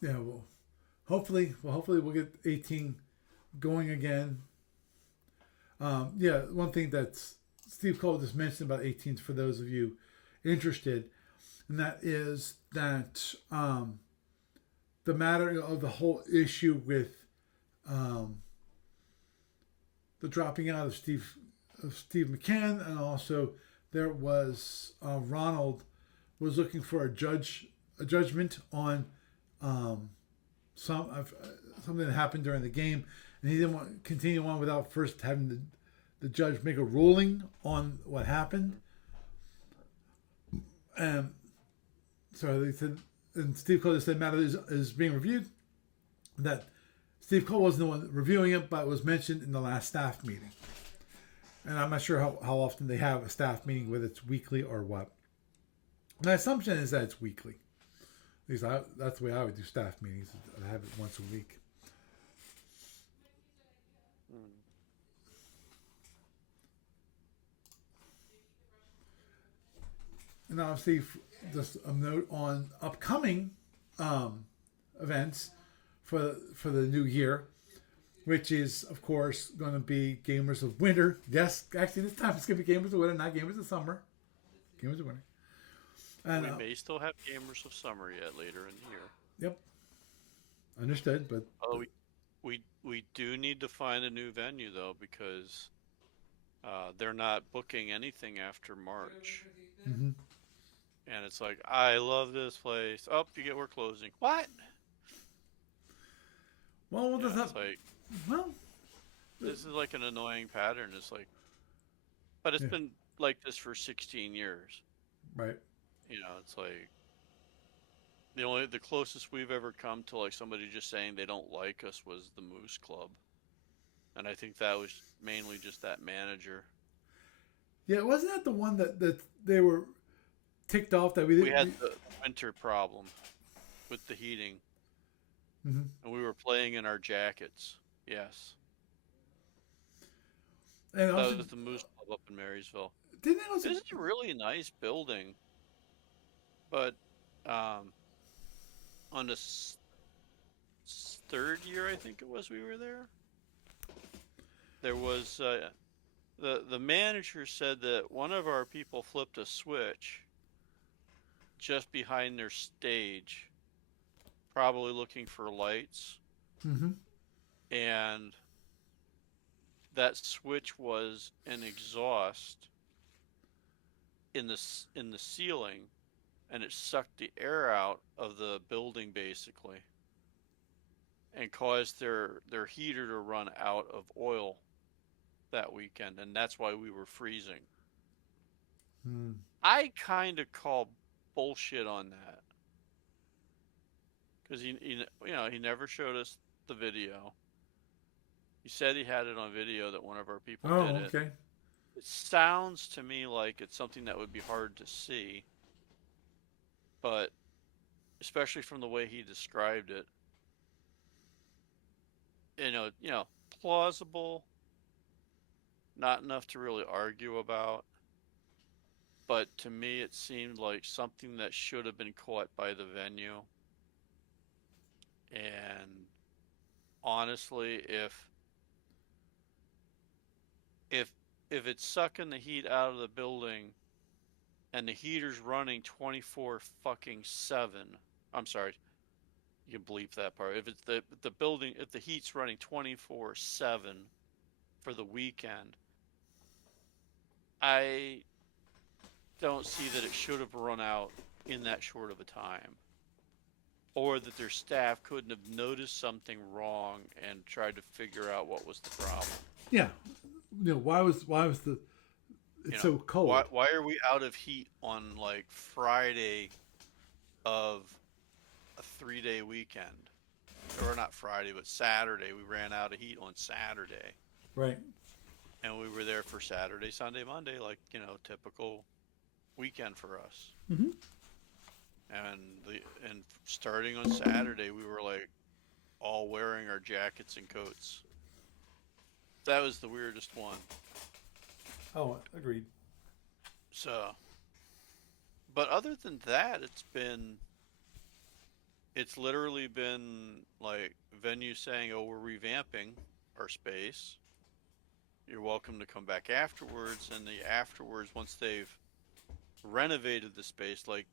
yeah, well, hopefully we'll get 18 going again. Yeah, one thing that Steve Cole just mentioned about 18s for those of you interested, and that is that the matter of the whole issue with the dropping out of Steve McCann, and also there was Ronald was looking for a judgment on something that happened during the game, and he didn't want to continue on without first having the judge make a ruling on what happened. So they said, and Steve Cole said matter is being reviewed. That Steve Cole wasn't the one reviewing it, but it was mentioned in the last staff meeting. And I'm not sure how often they have a staff meeting, whether it's weekly or what. My assumption is that it's weekly. At least that's the way I would do staff meetings. I have it once a week. And obviously, just a note on upcoming events for the new year. which is, of course, going to be Gamers of Winter. Yes, actually, this time it's going to be Gamers of Winter, not Gamers of Summer. Gamers of Winter. And We may still have Gamers of Summer yet later in the year. yep, understood. But Oh, we do need to find a new venue though because they're not booking anything after March. mm-hmm. And it's like, I love this place. Oh, we're closing. What? Well, Yeah, yeah, it's like well, this is like an annoying pattern. It's like, but it's yeah, been like this for 16 years. right. It's like the closest we've ever come to like somebody just saying they don't like us was the Moose Club, and I think that was mainly just that manager. Yeah, wasn't that the one that they were ticked off that we We didn't? had the winter problem with the heating, Mm-hmm. and we were playing in our jackets. Yes, And also, that was the Moose Club up in Marysville. didn't they also? This is a really nice building, but on the third year, I think it was, we were there. There was the manager said that one of our people flipped a switch just behind their stage, probably looking for lights, Mm-hmm. and that switch was an exhaust in the ceiling, and it sucked the air out of the building basically, and caused their heater to run out of oil that weekend, and that's why we were freezing. Mm. I kind of call bullshit on that because he never showed us the video. He said he had it on video that one of our people Oh, did it. okay. It sounds to me like it's something that would be hard to see, but especially from the way he described it, plausible, not enough to really argue about. But to me, it seemed like something that should have been caught by the venue. And honestly, if if it's sucking the heat out of the building and the heater's running 24 fucking 7, I'm sorry, you can bleep that part. If it's the building, if the heat's running 24/7 for the weekend, I don't see that it should have run out in that short of a time, or that their staff couldn't have noticed something wrong and tried to figure out what was the problem. Yeah. Why was the it's so cold? Why are we out of heat on like Friday of a 3-day weekend? Or not Friday, but Saturday. We ran out of heat on Saturday. Right. And we were there for Saturday, Sunday, Monday, like, typical weekend for us. Mm-hmm. And starting on Saturday, we were like all wearing our jackets and coats. That was the weirdest one. Oh, agreed. So, but other than that, it's literally been like venues saying, "Oh, we're revamping our space. You're welcome to come back afterwards." And the afterwards, once they've renovated the space, like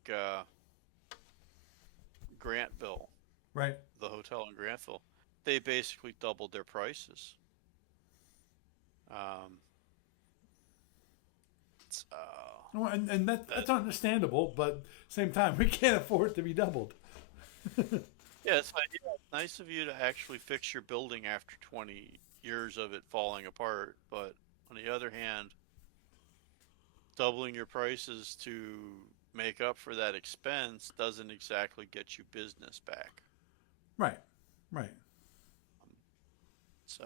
Grantville, Right. the hotel in Grantville, they basically doubled their prices. So, Oh, and that's understandable, but same time we can't afford it to be doubled. yeah, it's nice of you to actually fix your building after 20 years of it falling apart. But on the other hand, doubling your prices to make up for that expense doesn't exactly get you business back. Right. Right. So,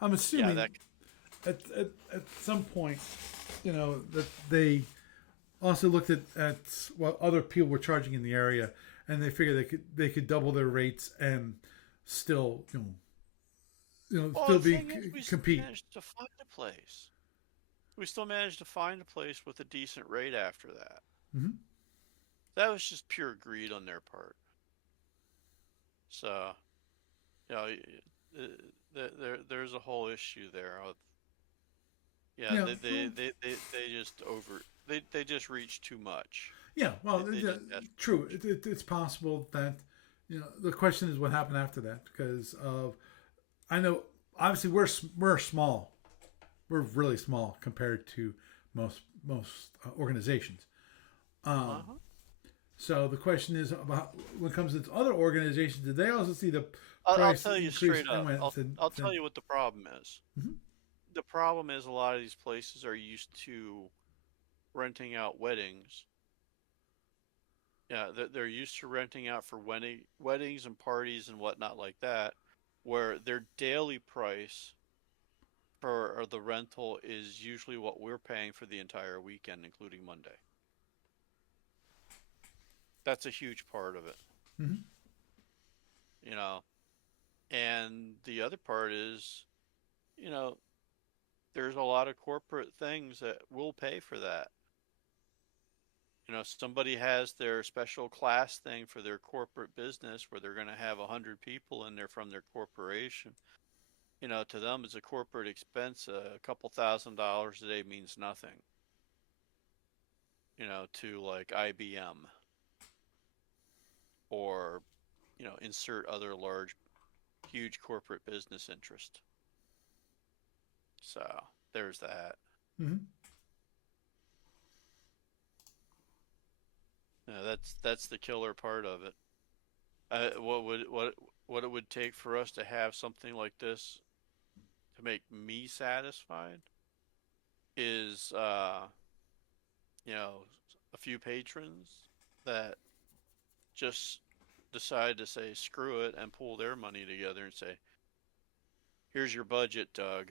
I'm assuming yeah, at some point, that they also looked at what other people were charging in the area, and they figured they could double their rates and still still the be thing is, we compete. still managed to find a place. We still managed to find a place with a decent rate after that. Mm-hmm. That was just pure greed on their part. So, you know, there's a whole issue there. Yeah, Yeah, they just they just reach too much. yeah. Well, They just ask for too true. much. It's possible that the question is what happened after that because of I know obviously we're small. We're really small compared to most organizations. Um, Uh-huh. so the question is about when it comes to other organizations, did they also see the I'll price tell you increase straight and up. went I'll said, tell you what the problem is. mhm. The problem is a lot of these places are used to renting out weddings. Yeah, they're used to renting out for weddings and parties and whatnot like that, where their daily price for the rental is usually what we're paying for the entire weekend, including Monday. That's a huge part of it, Mhm. you know. And the other part is, you know, there's a lot of corporate things that will pay for that. Somebody has their special class thing for their corporate business where they're going to have 100 people in there from their corporation. To them, it's a corporate expense. A couple $1,000s a day means nothing, to like IBM or, insert other large, huge corporate business interest. So there's that. Mhm. That's the killer part of it. What it would take for us to have something like this to make me satisfied is you know a few patrons that just decide to say screw it and pull their money together and say here's your budget, Doug.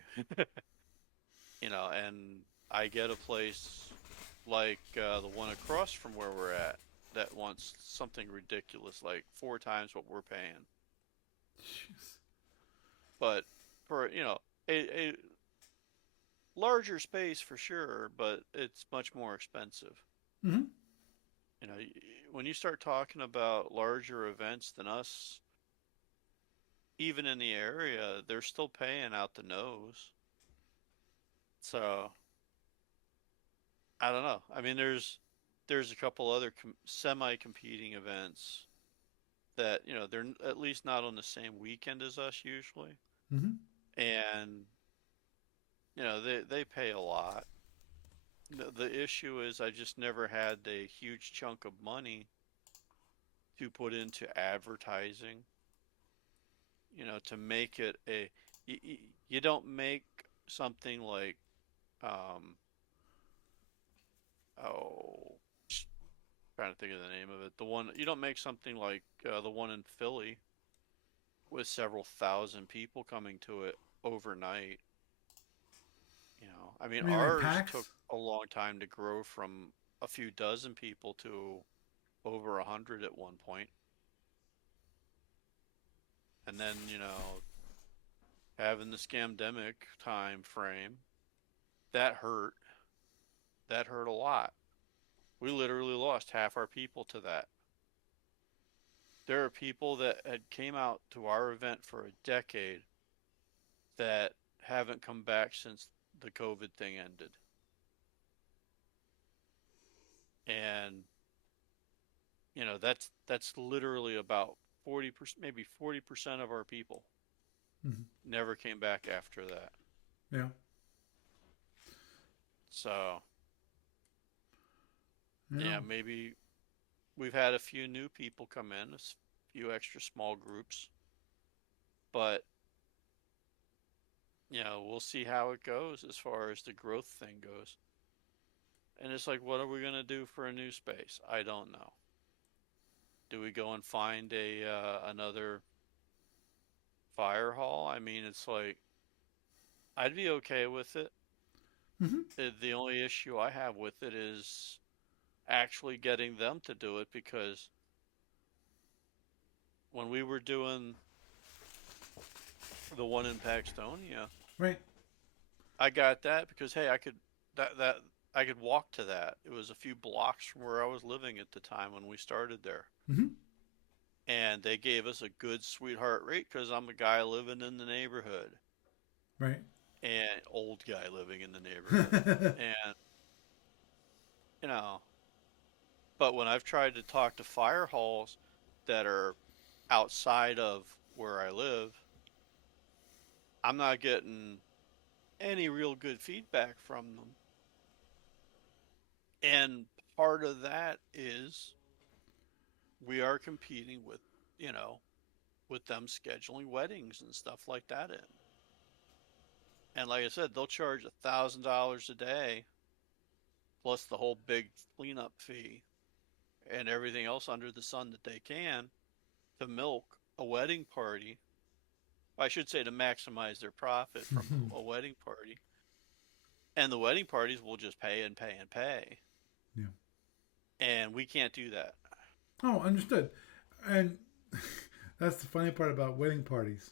And I get a place like the one across from where we're at that wants something ridiculous like 4 times what we're paying, Jeez. but for a larger space for sure, but it's much more expensive. Mhm. You know, when you start talking about larger events than us, even in the area, they're still paying out the nose. So I don't know. I mean, there's a couple other semi-competing events that they're at least not on the same weekend as us usually, Mhm. and they pay a lot. The issue is I just never had a huge chunk of money to put into advertising, to make it you, you don't make something like um oh trying to think of the name of it. The one you don't make something like the one in Philly with several thousand people coming to it overnight. I mean I mean, like ours took PAX. a long time to grow from a few dozen people to over 100 at one point, and then having the scamdemic time frame that hurt. That hurt a lot. We literally lost half our people to that. There are people that had came out to our event for a decade that haven't come back since the COVID thing ended. And that's literally about 40%, maybe 40% of our people Mhm. never came back after that. Yeah. So, Yeah. yeah, maybe we've had a few new people come in, few extra small groups, but we'll see how it goes as far as the growth thing goes. And it's like, what are we gonna do for a new space? I don't know. Do we go and find a another fire hall? I mean, it's like I'd be okay with it. Mhm. The only issue I have with it is actually getting them to do it because when we were doing the one in Paxtonia, Right. I got that because hey, that I could walk to that. It was a few blocks from where I was living at the time when we started there. Mhm. and they gave us a good sweetheart rate because I'm a guy living in the neighborhood, Right. and old guy living in the neighborhood, and you know. But when I've tried to talk to fire halls that are outside of where I live, I'm not getting any real good feedback from them. And part of that is we are competing with, you know, with them scheduling weddings and stuff like that in. And like I said, they'll charge $1,000 a day plus the whole big cleanup fee and everything else under the sun that they can to milk a wedding party. I should say to maximize their profit from a wedding party. And the wedding parties will just pay and pay and pay. Yeah. And we can't do that. Oh, understood. And that's the funny part about wedding parties,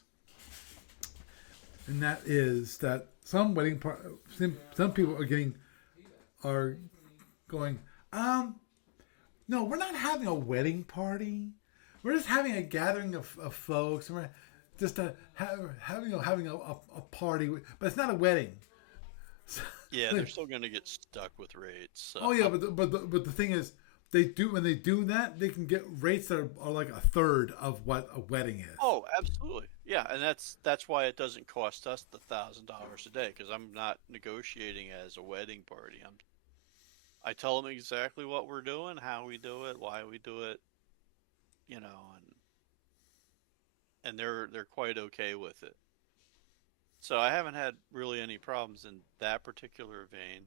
and that is that some people are going, no, we're not having a wedding party. We're just having a gathering of folks, and we're just having a party, but it's not a wedding. Yeah, they're still going to get stuck with rates. So. Oh yeah, but the thing is, they do when they do that, they can get rates that are like a third of what a wedding is. Oh, absolutely. Yeah, and that's why it doesn't cost us the $1,000 a day because I'm not negotiating as a wedding party. I tell them exactly what we're doing, how we do it, why we do it, you know, and they're quite okay with it. So I haven't had really any problems in that particular vein.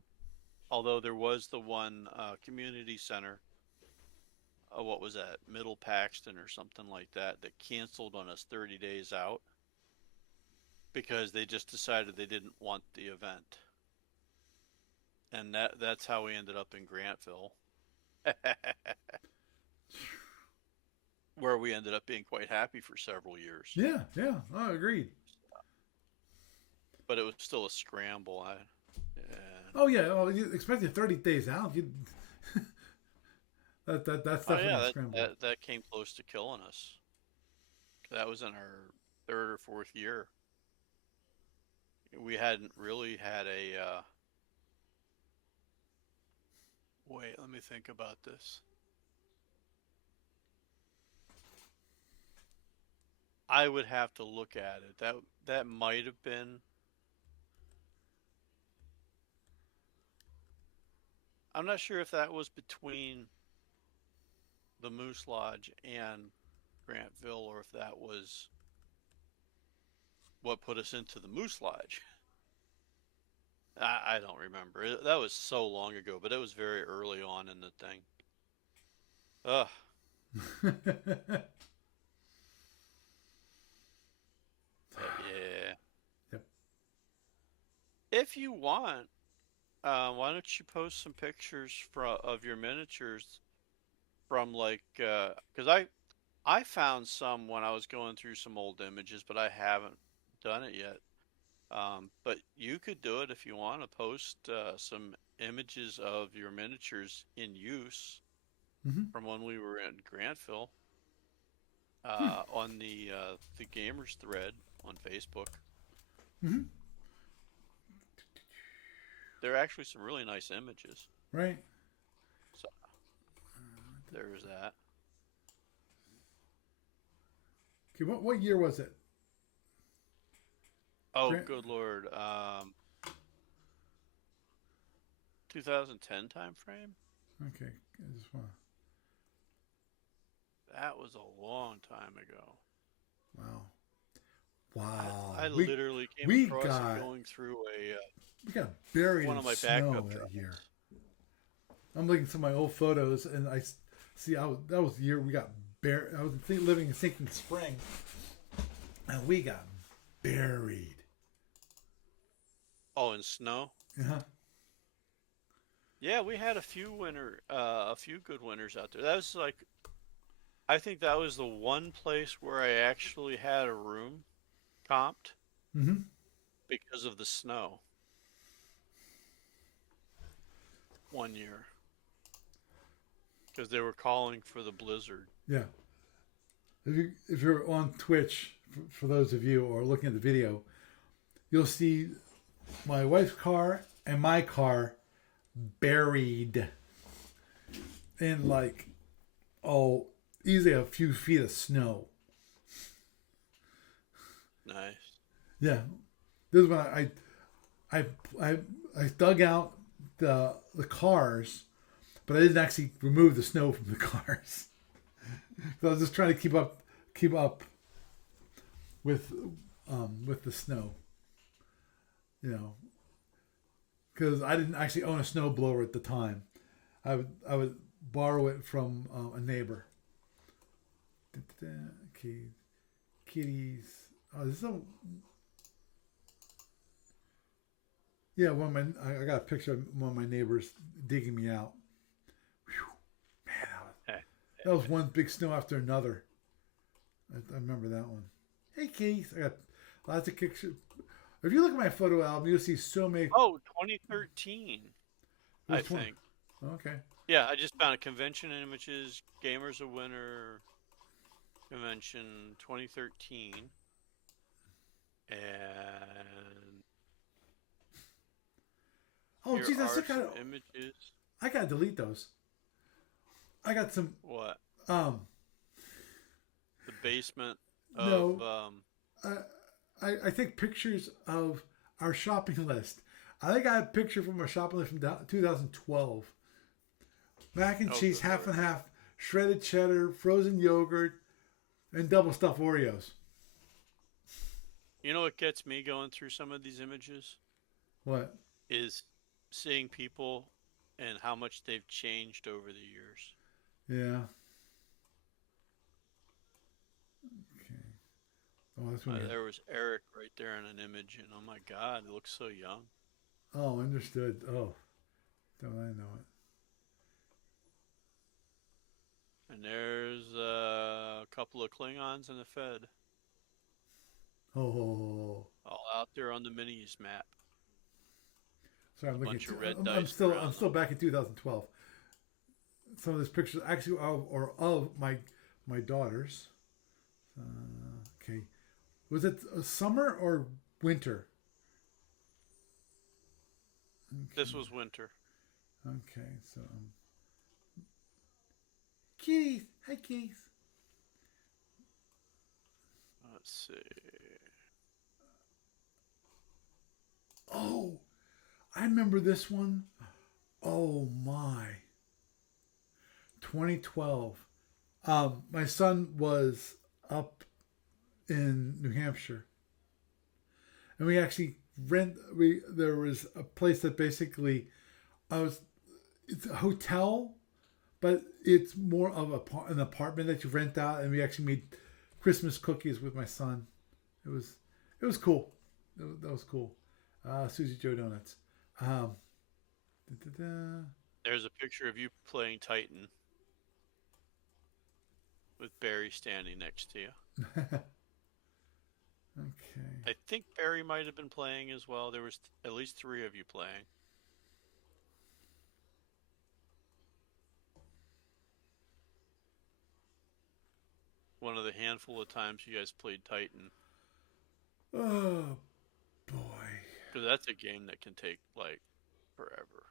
Although there was the one community center, what was that, Middle Paxton or something like that, that canceled on us 30 days out because they just decided they didn't want the event. And that's how we ended up in Grantville, where we ended up being quite happy for several years. Yeah, yeah, I agreed. But it was still a scramble. Yeah. Oh yeah, well, especially 30 days out, that's Oh definitely yeah, a scramble. that came close to killing us. That was in our third or fourth year. We hadn't really had a wait, let me think about this. I would have to look at it. That might have been. I'm not sure if that was between the Moose Lodge and Grantville or if that was what put us into the Moose Lodge. I don't remember. That was so long ago, but it was very early on in the thing. Ugh. But yeah. Yep. If you want, why don't you post some pictures of your miniatures from like, because I found some when I was going through some old images, but I haven't done it yet. But you could do it if you want to post some images of your miniatures in use Hmm. from when we were in Grantville Hmm. on the gamers thread on Facebook. Hmm. There are actually some really nice images. Right. So there's that. Okay, what year was it? Oh, Grant. good lord. 2010 time frame? Okay, I just want. That was a long time ago. Wow. I Wow. literally came We across it got going through we got buried one in of my snow backup that year. drives. I'm looking through my old photos, and I see that was the year we got buried. I was living in Sinking Spring, and we got buried. Oh, in snow? Uh-huh. Yeah, we had a few good winters out there. That was like, I think that was the one place where I actually had a room comped Mm-hmm. because of the snow one year, because they were calling for the blizzard. Yeah. if you're on Twitch, for those of you or looking at the video, you'll see my wife's car and my car buried in like easily a few feet of snow. Nice. Yeah, this is when I I I dug out the cars, but I didn't actually remove the snow from the cars. So I was just trying to keep up with the snow, you know, because I didn't actually own a snow blower at the time. I would borrow it from a neighbor. Kitties. Oh, this is a yeah. I got a picture of one of my neighbors digging me out. Whew. Man, that was one big snow after another. I remember that one. Hey, kitties. I got lots of pictures. If you look at my photo album, you'll see so many. Oh, 2013, I Which one? think. Okay. Yeah, I just found a convention images, Gamers a Winner convention 2013, and Oh, here geez, are some images. I gotta delete those. I got some. What? Um. The basement No. of I take pictures of our shopping list. I think I have a picture from our shopping list from 2012. Mac and cheese, half and half, shredded cheddar, frozen yogurt, and double stuffed Oreos. You know what gets me going through some of these images? What? Is seeing people and how much they've changed over the years. Yeah. Okay. Oh, that's when there was Eric right there in an image, and oh my God, he looks so young. Oh, understood. Oh, don't I know it? And there's a couple of Klingons and a Fed. Oh. All out there on the minis map. Sorry, I'm looking at I'm still back in 2012. Some of these pictures actually of my daughters. Okay. Was it summer or winter? Okay. This was winter. Okay, so kitties, hi kitties. Let's see. Oh, I remember this one. Oh my. 2012. My son was up in New Hampshire, and we actually there was a place that basically it's a hotel, but it's more of an apartment that you rent out, and we actually made Christmas cookies with my son. It was cool. That was cool. Susie Joe Donuts. There's a picture of you playing Titan with Barry standing next to you. Okay. I think Barry might have been playing as well. There was at least 3 of you playing. One of the handful of times you guys played Titan. Oh boy. Because that's a game that can take like forever,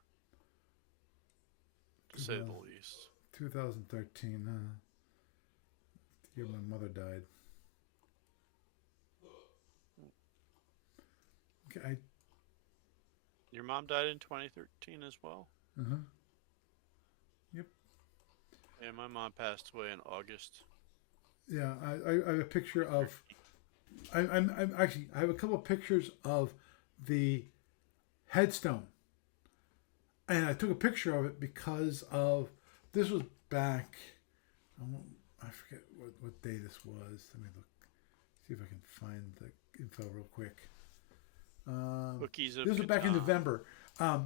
to say the least. 2013. The year my mother died. Okay. Your mom died in 2013 as well? Yep. Yeah, my mom passed away in August. Yeah, I have a picture of. I'm actually I have a couple of pictures of the headstone, and I took a picture of it because of this was back. I forget what day this was. Let me look, see if I can find the info real quick. Cookies of This was back in November.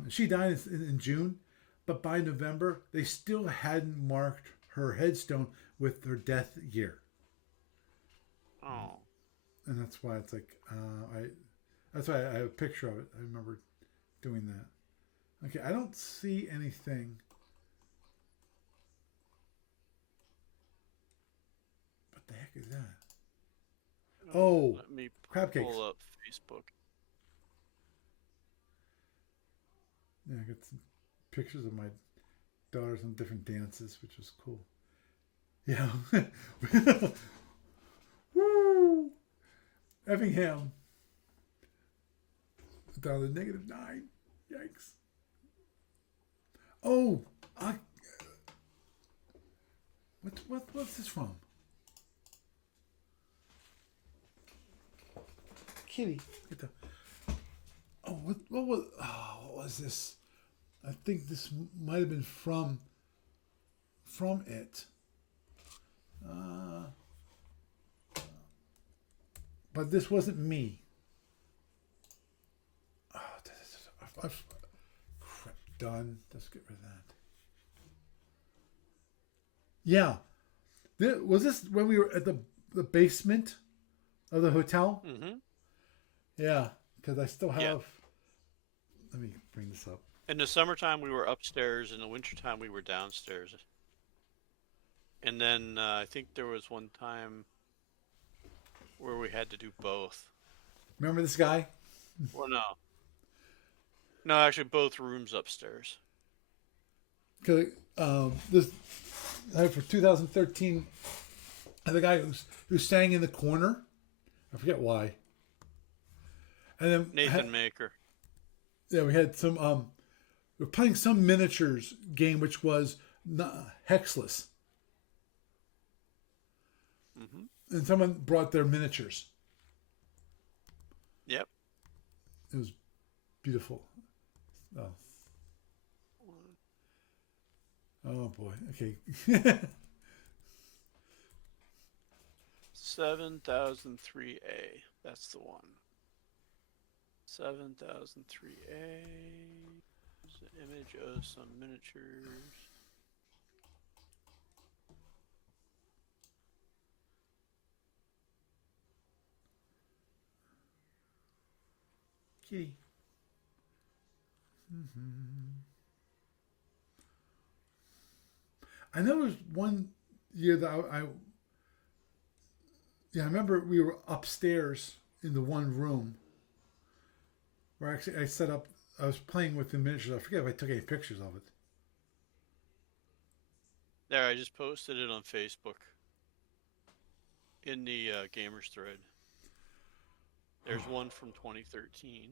She died in June, but by November they still hadn't marked her headstone with her death year. Oh. And that's why it's like that's why I have a picture of it. I remember doing that. Okay, I don't see anything. What the heck is that? Uh, Oh, Let me crab cakes. pull up Facebook. Yeah, I got some pictures of my daughters on different dances, which was cool. Yeah. Woo! Effingham down to -9. Yikes. Oh, I, what's this from? Kitty. Get the, oh, what was this? I think this might have been from it. Uh, but this wasn't me. Oh, crap, done. Let's get rid of that. Yeah. Was this when we were at the basement of the hotel? Mm-hmm. Yeah, because I still Yeah. have. Let me bring this up. In the summertime, we were upstairs. In the wintertime, we were downstairs. And then I think there was one time where we had to do both. Remember this guy? Well, no. No, actually, both rooms upstairs. Because this for 2013, the guy who's staying in the corner. I forget why. And then Nathan Maker. yeah, we had some. We were playing some miniatures game, which was hexless, Mm-hmm. and someone brought their miniatures. Yep. It was beautiful. Oh, oh boy. Okay. 7003A. That's the one. 7003A. It's an image of some miniatures. Kitty. Mm-hmm. I know there was one year that yeah, I remember we were upstairs in the one room where actually I set up. I was playing with the miniatures. I forget if I took any pictures of it. There, I just posted it on Facebook in the gamers thread. There's one from 2013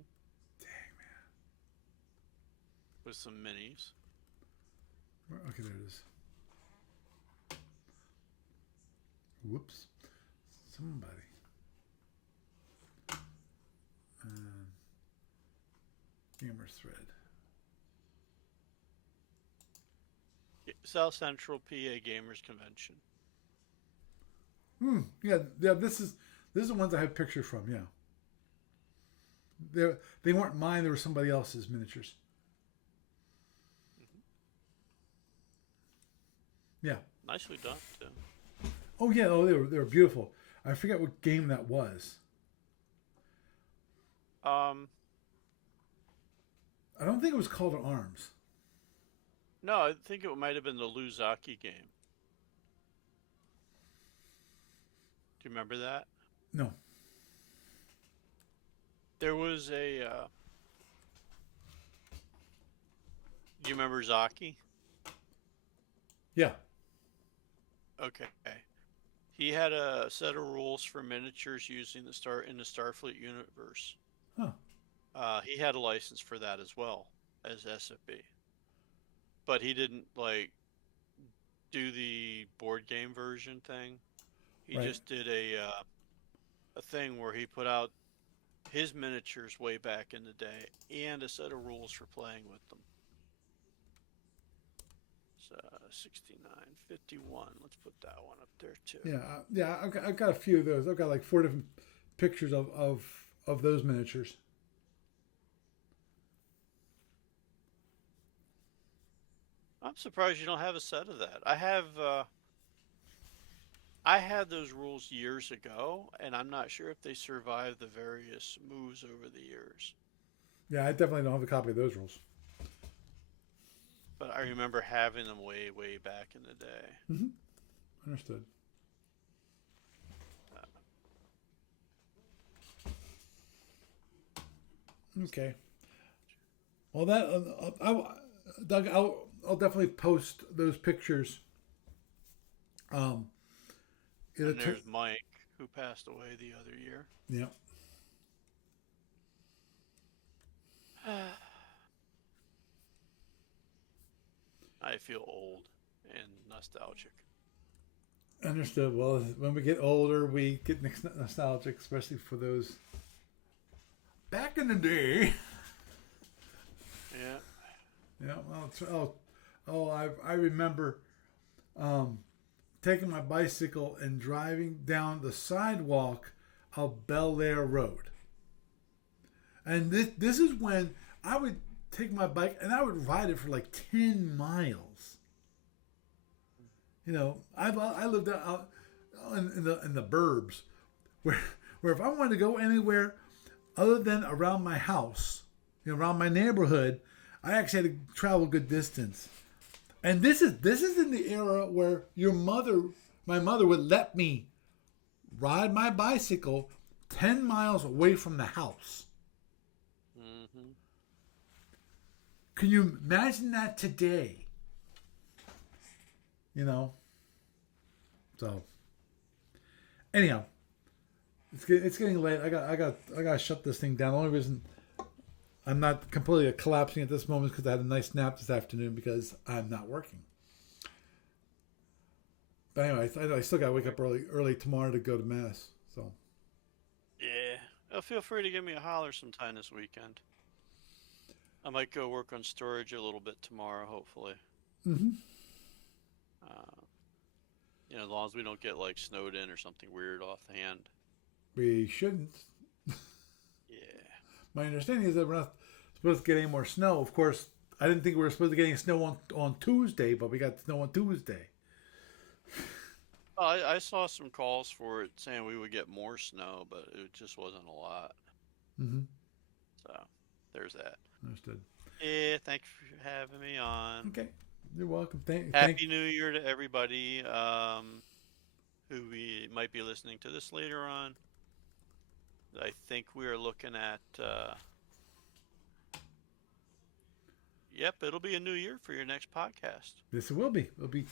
with some minis. Okay, there it is. Whoops. Somebody. Gamers thread. South Central PA Gamers Convention. Yeah, yeah. This is the ones I have pictures from. Yeah. They weren't mine. They were somebody else's miniatures. Mm-hmm. Yeah. Nicely done too. Oh yeah. Oh, they were beautiful. I forget what game that was. I don't think it was Call to Arms. No, I think it might have been the Luzaki game. Do you remember that? No. There was a. Do you remember Zaki? Yeah. Okay. He had a set of rules for miniatures using the Starfleet universe. Huh. He had a license for that as well as SFB, but he didn't do the board game version thing. He Right. just did a thing where he put out his miniatures way back in the day and a set of rules for playing with them. So 6951. Let's put that one up there too. Yeah. Yeah. I've got a few of those. I've got like 4 different pictures of those miniatures. I'm surprised you don't have a set of that. I had those rules years ago, and I'm not sure if they survived the various moves over the years. Yeah, I definitely don't have a copy of those rules. But I remember having them way, way back in the day. Mm-hmm. Understood. Okay. Well, Doug, I'll definitely post those pictures. Um, And there's Mike, who passed away the other year. Yeah. I feel old and nostalgic. Understood. Well, when we get older, we get nostalgic, especially for those back in the day. Yeah. Yeah. I remember taking my bicycle and driving down the sidewalk of Bel Air Road. And this is when I would take my bike and I would ride it for like 10 miles. You know, I lived out in the burbs where if I wanted to go anywhere other than around my house, you know, around my neighborhood, I actually had to travel a good distance. And this is in the era where my mother would let me ride my bicycle 10 miles away from the house. Mm-hmm. Can you imagine that today? You know? So, anyhow, it's getting late. I got to shut this thing down. The only reason I'm not completely collapsing at this moment is because I had a nice nap this afternoon because I'm not working. But anyway, I still got to wake up early tomorrow to go to mass. So. Yeah. Feel free to give me a holler sometime this weekend. I might go work on storage a little bit tomorrow, hopefully. Mm-hmm. You know, as long as we don't get like snowed in or something weird off the hand. We shouldn't. Yeah. My understanding is that we're not supposed to get any more snow. Of course, I didn't think we were supposed to get any snow on Tuesday, but we got snow on Tuesday. I saw some calls for it saying we would get more snow, but it just wasn't a lot. Mm-hmm. So, there's that. Understood. Yeah, thanks for having me on. Okay. You're welcome. Happy New Year to everybody who we might be listening to this later on. I think we are looking at... Yep, it'll be a new year for your next podcast. Yes, it will be. It'll be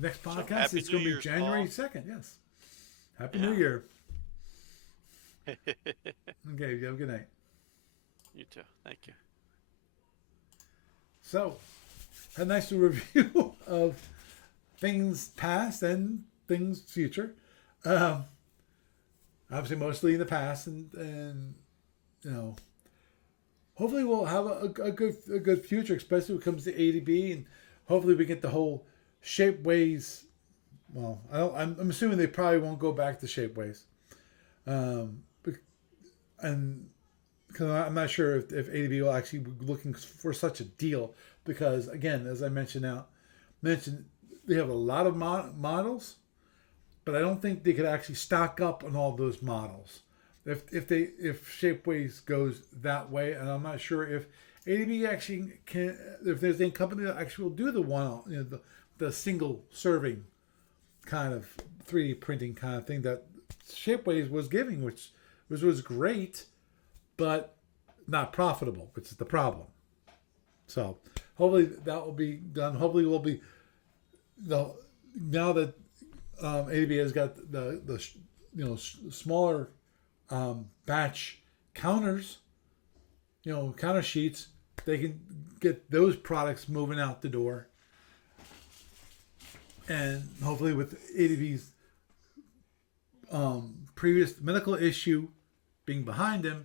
next podcast. So it's going to be January 2nd. Yes. Happy New Year. Okay. You have a good night. You too. Thank you. So, a nice review of things past and things future. Obviously, mostly in the past, and you know. Hopefully we'll have a good future, especially when it comes to ADB, and hopefully we get the whole Shapeways. Well, I'm assuming they probably won't go back to Shapeways, and because I'm not sure if ADB will actually be looking for such a deal, because again, as I mentioned they have a lot of models, but I don't think they could actually stock up on all those models. If Shapeways goes that way, and I'm not sure if ADB actually can, if there's any company that actually will do the one, you know, the single serving kind of 3D printing kind of thing that Shapeways was giving, which was great, but not profitable, which is the problem. So hopefully that will be done. Hopefully we'll be now that ADB has got the smaller batch counters, counter sheets, they can get those products moving out the door. And hopefully with ADB's previous medical issue being behind them,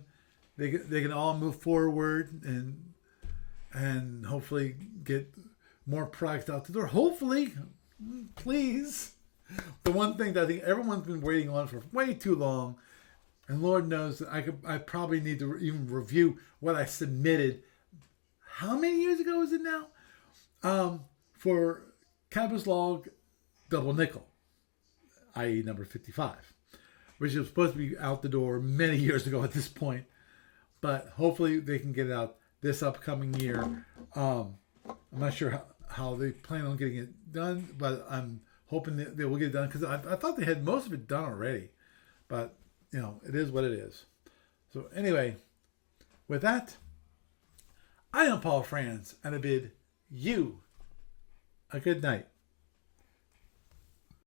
they can all move forward and hopefully get more products out the door. Hopefully, please. The one thing that I think everyone's been waiting on for way too long, and Lord knows that I probably need to even review what I submitted. How many years ago is it now? For Campus Log Double Nickel, i.e. number 55, which was supposed to be out the door many years ago at this point. But hopefully they can get it out this upcoming year. I'm not sure how they plan on getting it done, but I'm hoping that they will get it done, because I thought they had most of it done already. But, it is what it is. So anyway, With that, I am Paul Franz, and I bid you a good night.